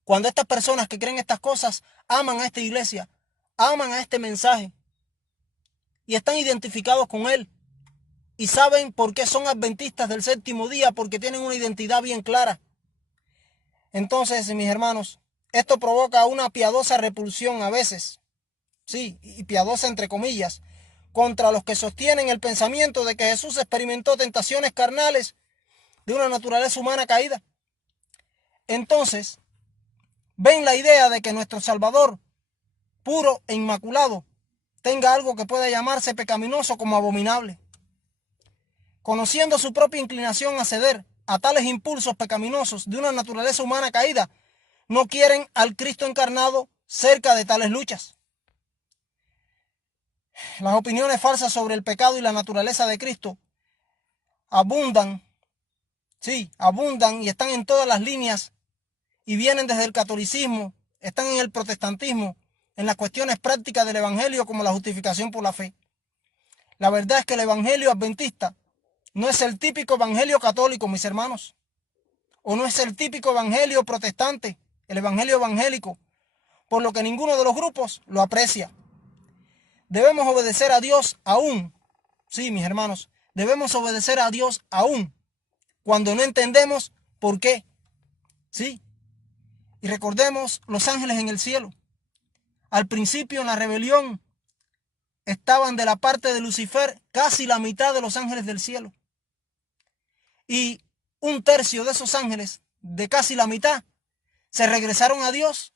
Cuando estas personas que creen estas cosas aman a esta iglesia, aman a este mensaje y están identificados con él y saben por qué son adventistas del séptimo día, porque tienen una identidad bien clara. Entonces, mis hermanos, esto provoca una piadosa repulsión a veces, sí, y piadosa entre comillas, contra los que sostienen el pensamiento de que Jesús experimentó tentaciones carnales de una naturaleza humana caída. Entonces, ven la idea de que nuestro Salvador, puro e inmaculado, tenga algo que pueda llamarse pecaminoso como abominable. Conociendo su propia inclinación a ceder a tales impulsos pecaminosos de una naturaleza humana caída, no quieren al Cristo encarnado cerca de tales luchas. Las opiniones falsas sobre el pecado y la naturaleza de Cristo abundan, sí, abundan y están en todas las líneas y vienen desde el catolicismo, están en el protestantismo, en las cuestiones prácticas del evangelio como la justificación por la fe. La verdad es que el evangelio adventista no es el típico evangelio católico, mis hermanos, o no es el típico evangelio protestante, el evangelio evangélico, por lo que ninguno de los grupos lo aprecia. Debemos obedecer a Dios aún, sí, mis hermanos, debemos obedecer a Dios aún cuando no entendemos por qué, sí. Y recordemos los ángeles en el cielo. Al principio, en la rebelión, estaban de la parte de Lucifer casi la mitad de los ángeles del cielo. Y un tercio de esos ángeles, de casi la mitad, se regresaron a Dios.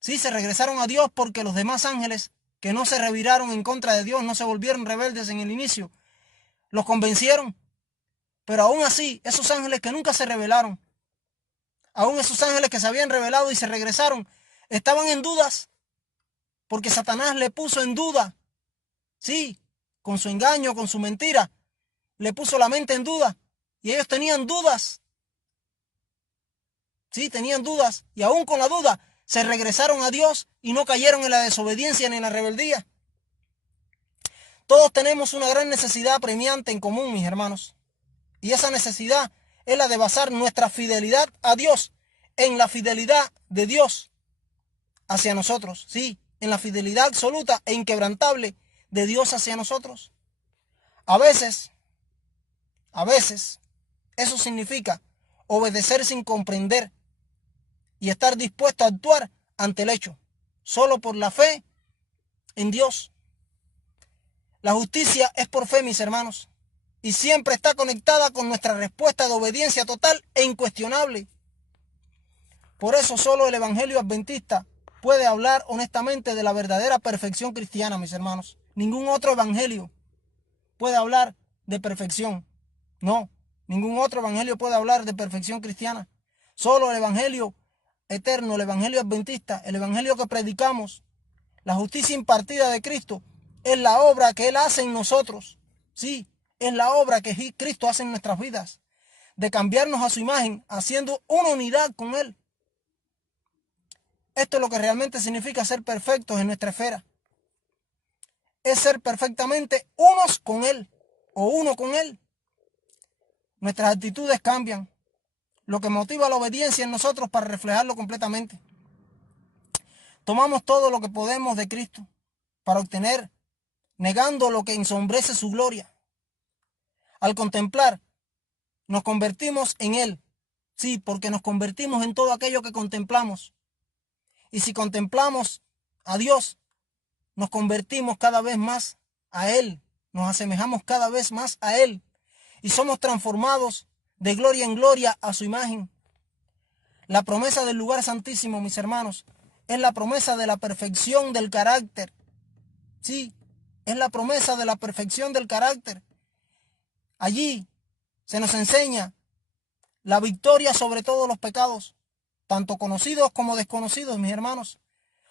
Sí, se regresaron a Dios porque los demás ángeles que no se reviraron en contra de Dios, no se volvieron rebeldes en el inicio, los convencieron. Pero aún así, esos ángeles que nunca se rebelaron, aún esos ángeles que se habían rebelado y se regresaron, estaban en dudas, porque Satanás le puso en duda, sí, con su engaño, con su mentira, le puso la mente en duda, y ellos tenían dudas, sí, tenían dudas, y aún con la duda, se regresaron a Dios y no cayeron en la desobediencia ni en la rebeldía. Todos tenemos una gran necesidad apremiante en común, mis hermanos, y esa necesidad es la de basar nuestra fidelidad a Dios en la fidelidad de Dios hacia nosotros, sí, en la fidelidad absoluta e inquebrantable de Dios hacia nosotros. A veces, eso significa obedecer sin comprender y estar dispuesto a actuar ante el hecho, solo por la fe en Dios. La justicia es por fe, mis hermanos, y siempre está conectada con nuestra respuesta de obediencia total e incuestionable. Por eso solo el evangelio adventista puede hablar honestamente de la verdadera perfección cristiana, mis hermanos. ningún otro evangelio puede hablar de perfección. No, ningún otro evangelio puede hablar de perfección cristiana. Solo el evangelio eterno, el evangelio adventista, el evangelio que predicamos, la justicia impartida de Cristo, es la obra que Él hace en nosotros. Sí, es la obra que Cristo hace en nuestras vidas, de cambiarnos a su imagen, haciendo una unidad con Él. Esto es lo que realmente significa ser perfectos en nuestra esfera. Es ser perfectamente unos con Él, o uno con Él. Nuestras actitudes cambian, lo que motiva la obediencia en nosotros para reflejarlo completamente. Tomamos todo lo que podemos de Cristo para obtener, negando lo que ensombrece su gloria. Al contemplar, nos convertimos en Él. Sí, porque nos convertimos en todo aquello que contemplamos. Y si contemplamos a Dios, nos convertimos cada vez más a Él. Nos asemejamos cada vez más a Él. Y somos transformados de gloria en gloria a su imagen. La promesa del lugar santísimo, mis hermanos, es la promesa de la perfección del carácter. Sí, es la promesa de la perfección del carácter. Allí se nos enseña la victoria sobre todos los pecados, tanto conocidos como desconocidos, mis hermanos,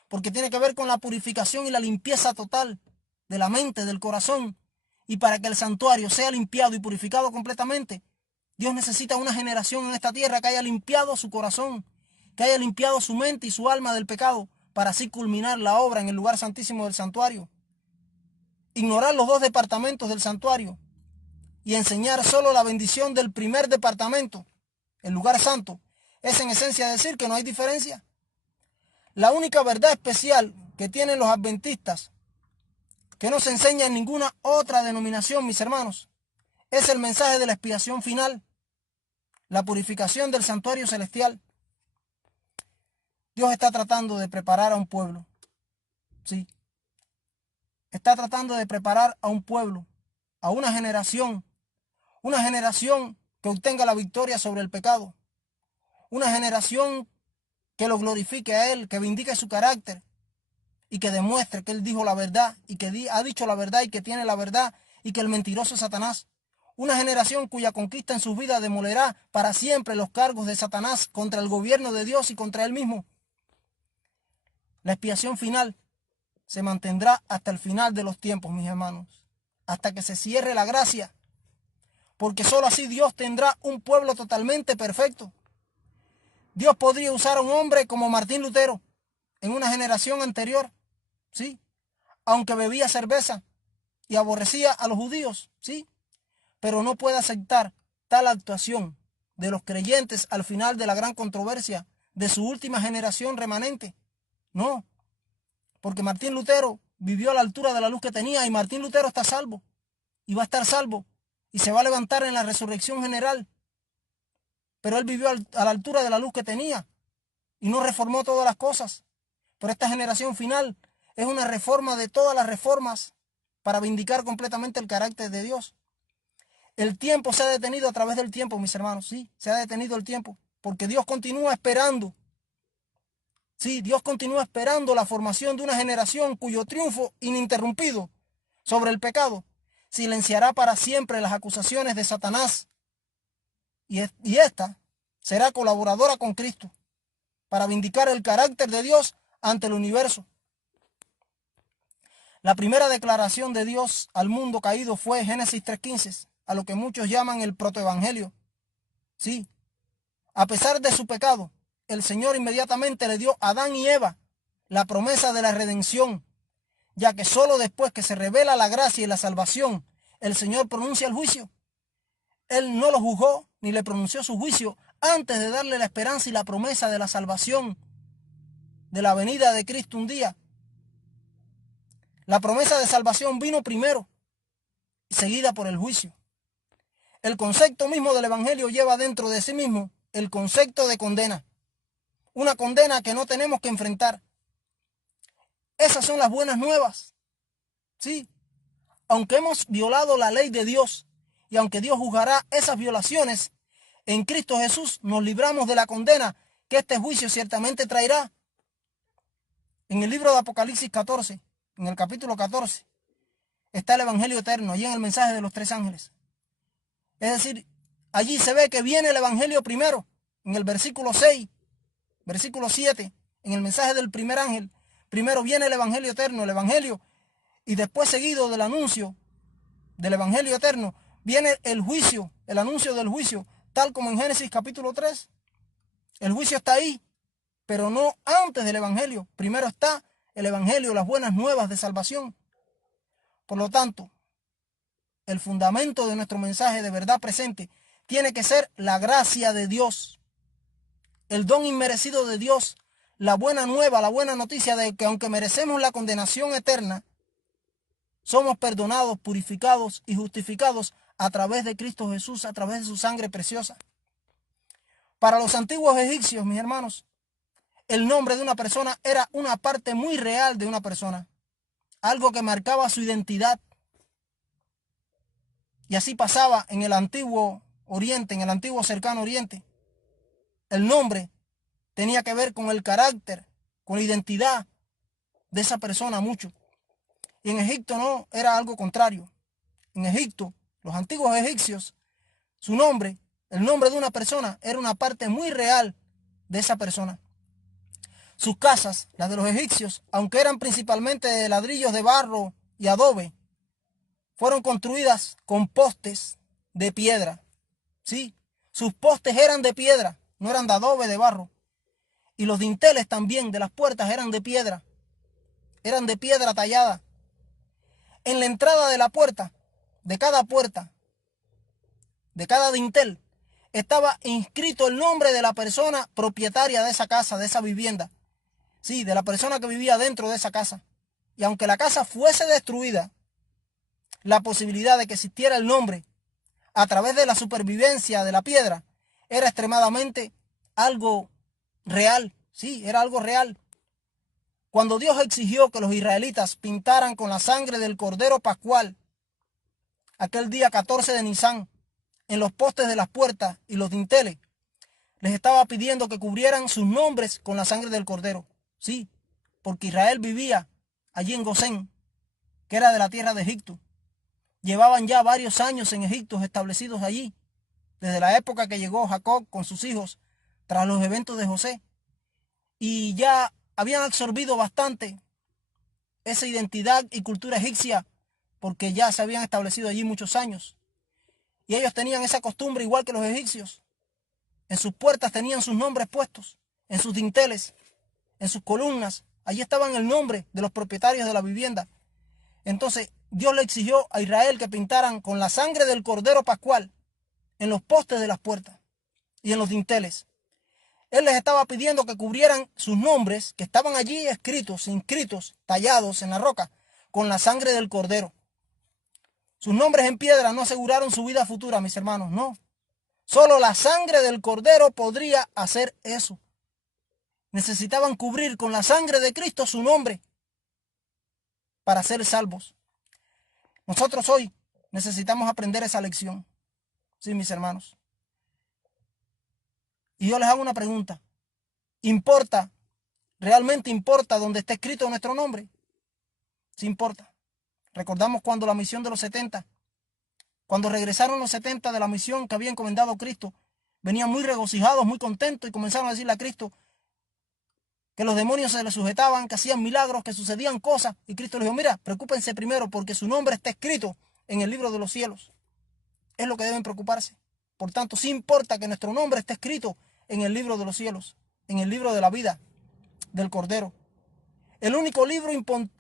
porque tiene que ver con la purificación y la limpieza total de la mente, del corazón. Y para que el santuario sea limpiado y purificado completamente, Dios necesita una generación en esta tierra que haya limpiado su corazón, que haya limpiado su mente y su alma del pecado, para así culminar la obra en el lugar santísimo del santuario. Ignorar los dos departamentos del santuario y enseñar solo la bendición del primer departamento, el lugar santo, es en esencia decir que no hay diferencia. La única verdad especial que tienen los adventistas, que no se enseña en ninguna otra denominación, mis hermanos, es el mensaje de la expiación final, la purificación del santuario celestial. Dios está tratando de preparar a un pueblo. Sí. Está tratando de preparar a un pueblo, a una generación que obtenga la victoria sobre el pecado, una generación que lo glorifique a Él, que vindique su carácter y que demuestre que Él dijo la verdad y que ha dicho la verdad y que tiene la verdad y que el mentiroso es Satanás. Una generación cuya conquista en su vida demolerá para siempre los cargos de Satanás contra el gobierno de Dios y contra Él mismo. La expiación final se mantendrá hasta el final de los tiempos, mis hermanos, hasta que se cierre la gracia, porque sólo así Dios tendrá un pueblo totalmente perfecto. Dios podría usar a un hombre como Martín Lutero en una generación anterior, sí, aunque bebía cerveza y aborrecía a los judíos, sí, pero no puede aceptar tal actuación de los creyentes al final de la gran controversia de su última generación remanente. No, porque Martín Lutero vivió a la altura de la luz que tenía y Martín Lutero está salvo y va a estar salvo y se va a levantar en la resurrección general. Pero él vivió a la altura de la luz que tenía y no reformó todas las cosas. Pero esta generación final es una reforma de todas las reformas para vindicar completamente el carácter de Dios. El tiempo se ha detenido a través del tiempo, mis hermanos. Sí, se ha detenido el tiempo porque Dios continúa esperando. Sí, Dios continúa esperando la formación de una generación cuyo triunfo ininterrumpido sobre el pecado silenciará para siempre las acusaciones de Satanás. Y esta será colaboradora con Cristo para vindicar el carácter de Dios ante el universo. La primera declaración de Dios al mundo caído fue Génesis 3:15, a lo que muchos llaman el protoevangelio. Sí, a pesar de su pecado, el Señor inmediatamente le dio a Adán y Eva la promesa de la redención, ya que solo después que se revela la gracia y la salvación, el Señor pronuncia el juicio. Él no lo juzgó ni le pronunció su juicio antes de darle la esperanza y la promesa de la salvación, de la venida de Cristo un día. La promesa de salvación vino primero, seguida por el juicio. El concepto mismo del Evangelio lleva dentro de sí mismo el concepto de condena. Una condena que no tenemos que enfrentar. Esas son las buenas nuevas. Sí, aunque hemos violado la ley de Dios y aunque Dios juzgará esas violaciones, en Cristo Jesús nos libramos de la condena que este juicio ciertamente traerá. En el libro de Apocalipsis 14, en el capítulo 14, está el evangelio eterno, allí en el mensaje de los 3 ángeles. Es decir, allí se ve que viene el evangelio primero, en el versículo 6, versículo 7, en el mensaje del primer ángel. Primero viene el evangelio eterno, el evangelio, y después seguido del anuncio del evangelio eterno, viene el juicio, el anuncio del juicio, tal como en Génesis capítulo 3. El juicio está ahí, pero no antes del evangelio. Primero está el evangelio, las buenas nuevas de salvación. Por lo tanto, el fundamento de nuestro mensaje de verdad presente tiene que ser la gracia de Dios, el don inmerecido de Dios, la buena nueva, la buena noticia de que aunque merecemos la condenación eterna, somos perdonados, purificados y justificados a través de Cristo Jesús, a través de su sangre preciosa. Para los antiguos egipcios, mis hermanos, el nombre de una persona era una parte muy real de una persona, algo que marcaba su identidad. Y así pasaba en el antiguo Oriente, en el antiguo cercano Oriente. El nombre tenía que ver con el carácter, con la identidad de esa persona mucho. Y en Egipto no, era algo contrario. En Egipto, los antiguos egipcios, su nombre, el nombre de una persona, era una parte muy real de esa persona. Sus casas, las de los egipcios, aunque eran principalmente de ladrillos de barro y adobe, fueron construidas con postes de piedra. Sí, sus postes eran de piedra, no eran de adobe, de barro. Y los dinteles también de las puertas eran de piedra tallada. En la entrada de la puerta, de cada dintel, estaba inscrito el nombre de la persona propietaria de esa casa, de esa vivienda. Sí, de la persona que vivía dentro de esa casa. Y aunque la casa fuese destruida, la posibilidad de que existiera el nombre a través de la supervivencia de la piedra era extremadamente algo real. Sí, era algo real. Cuando Dios exigió que los israelitas pintaran con la sangre del Cordero Pascual, aquel día 14 de Nisán, en los postes de las puertas y los dinteles, les estaba pidiendo que cubrieran sus nombres con la sangre del Cordero. Sí, porque Israel vivía allí en Gosén, que era de la tierra de Egipto. Llevaban ya varios años en Egipto establecidos allí, desde la época que llegó Jacob con sus hijos tras los eventos de José. Y ya habían absorbido bastante esa identidad y cultura egipcia, porque ya se habían establecido allí muchos años. Y ellos tenían esa costumbre igual que los egipcios. En sus puertas tenían sus nombres puestos, en sus dinteles, en sus columnas. Allí estaban el nombre de los propietarios de la vivienda. Entonces Dios le exigió a Israel que pintaran con la sangre del Cordero Pascual en los postes de las puertas y en los dinteles. Él les estaba pidiendo que cubrieran sus nombres, que estaban allí escritos, inscritos, tallados en la roca, con la sangre del Cordero. Sus nombres en piedra no aseguraron su vida futura, mis hermanos, no. Solo la sangre del Cordero podría hacer eso. Necesitaban cubrir con la sangre de Cristo su nombre para ser salvos. Nosotros hoy necesitamos aprender esa lección. Sí, mis hermanos. Y yo les hago una pregunta. ¿Importa? ¿Realmente importa donde esté escrito nuestro nombre? Sí importa. Recordamos cuando la misión de los 70, cuando regresaron los 70 de la misión que había encomendado Cristo, venían muy regocijados, muy contentos y comenzaron a decirle a Cristo que los demonios se les sujetaban, que hacían milagros, que sucedían cosas. Y Cristo les dijo, mira, preocúpense primero porque su nombre está escrito en el libro de los cielos. Es lo que deben preocuparse. Por tanto, sí importa que nuestro nombre esté escrito en el libro de los cielos, en el libro de la vida del Cordero. El único libro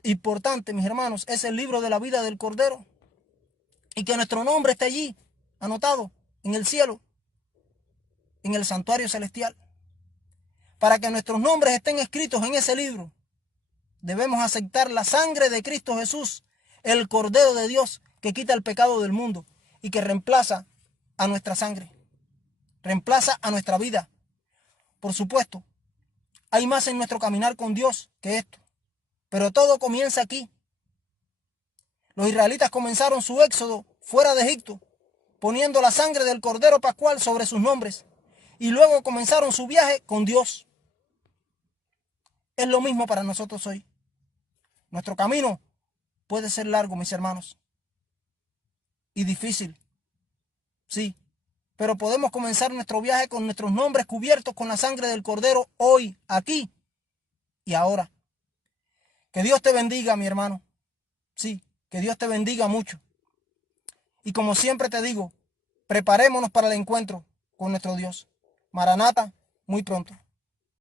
importante, mis hermanos, es el libro de la vida del Cordero. Y que nuestro nombre esté allí, anotado en el cielo, en el santuario celestial. Para que nuestros nombres estén escritos en ese libro, debemos aceptar la sangre de Cristo Jesús, el Cordero de Dios que quita el pecado del mundo y que reemplaza a nuestra sangre, reemplaza a nuestra vida. Por supuesto, hay más en nuestro caminar con Dios que esto, pero todo comienza aquí. Los israelitas comenzaron su éxodo fuera de Egipto, poniendo la sangre del Cordero Pascual sobre sus nombres, y luego comenzaron su viaje con Dios. Es lo mismo para nosotros hoy. Nuestro camino puede ser largo, mis hermanos, y difícil, sí, pero podemos comenzar nuestro viaje con nuestros nombres cubiertos con la sangre del Cordero hoy, aquí y ahora. Que Dios te bendiga, mi hermano. Sí, que Dios te bendiga mucho. Y como siempre te digo, preparémonos para el encuentro con nuestro Dios. Maranata, muy pronto.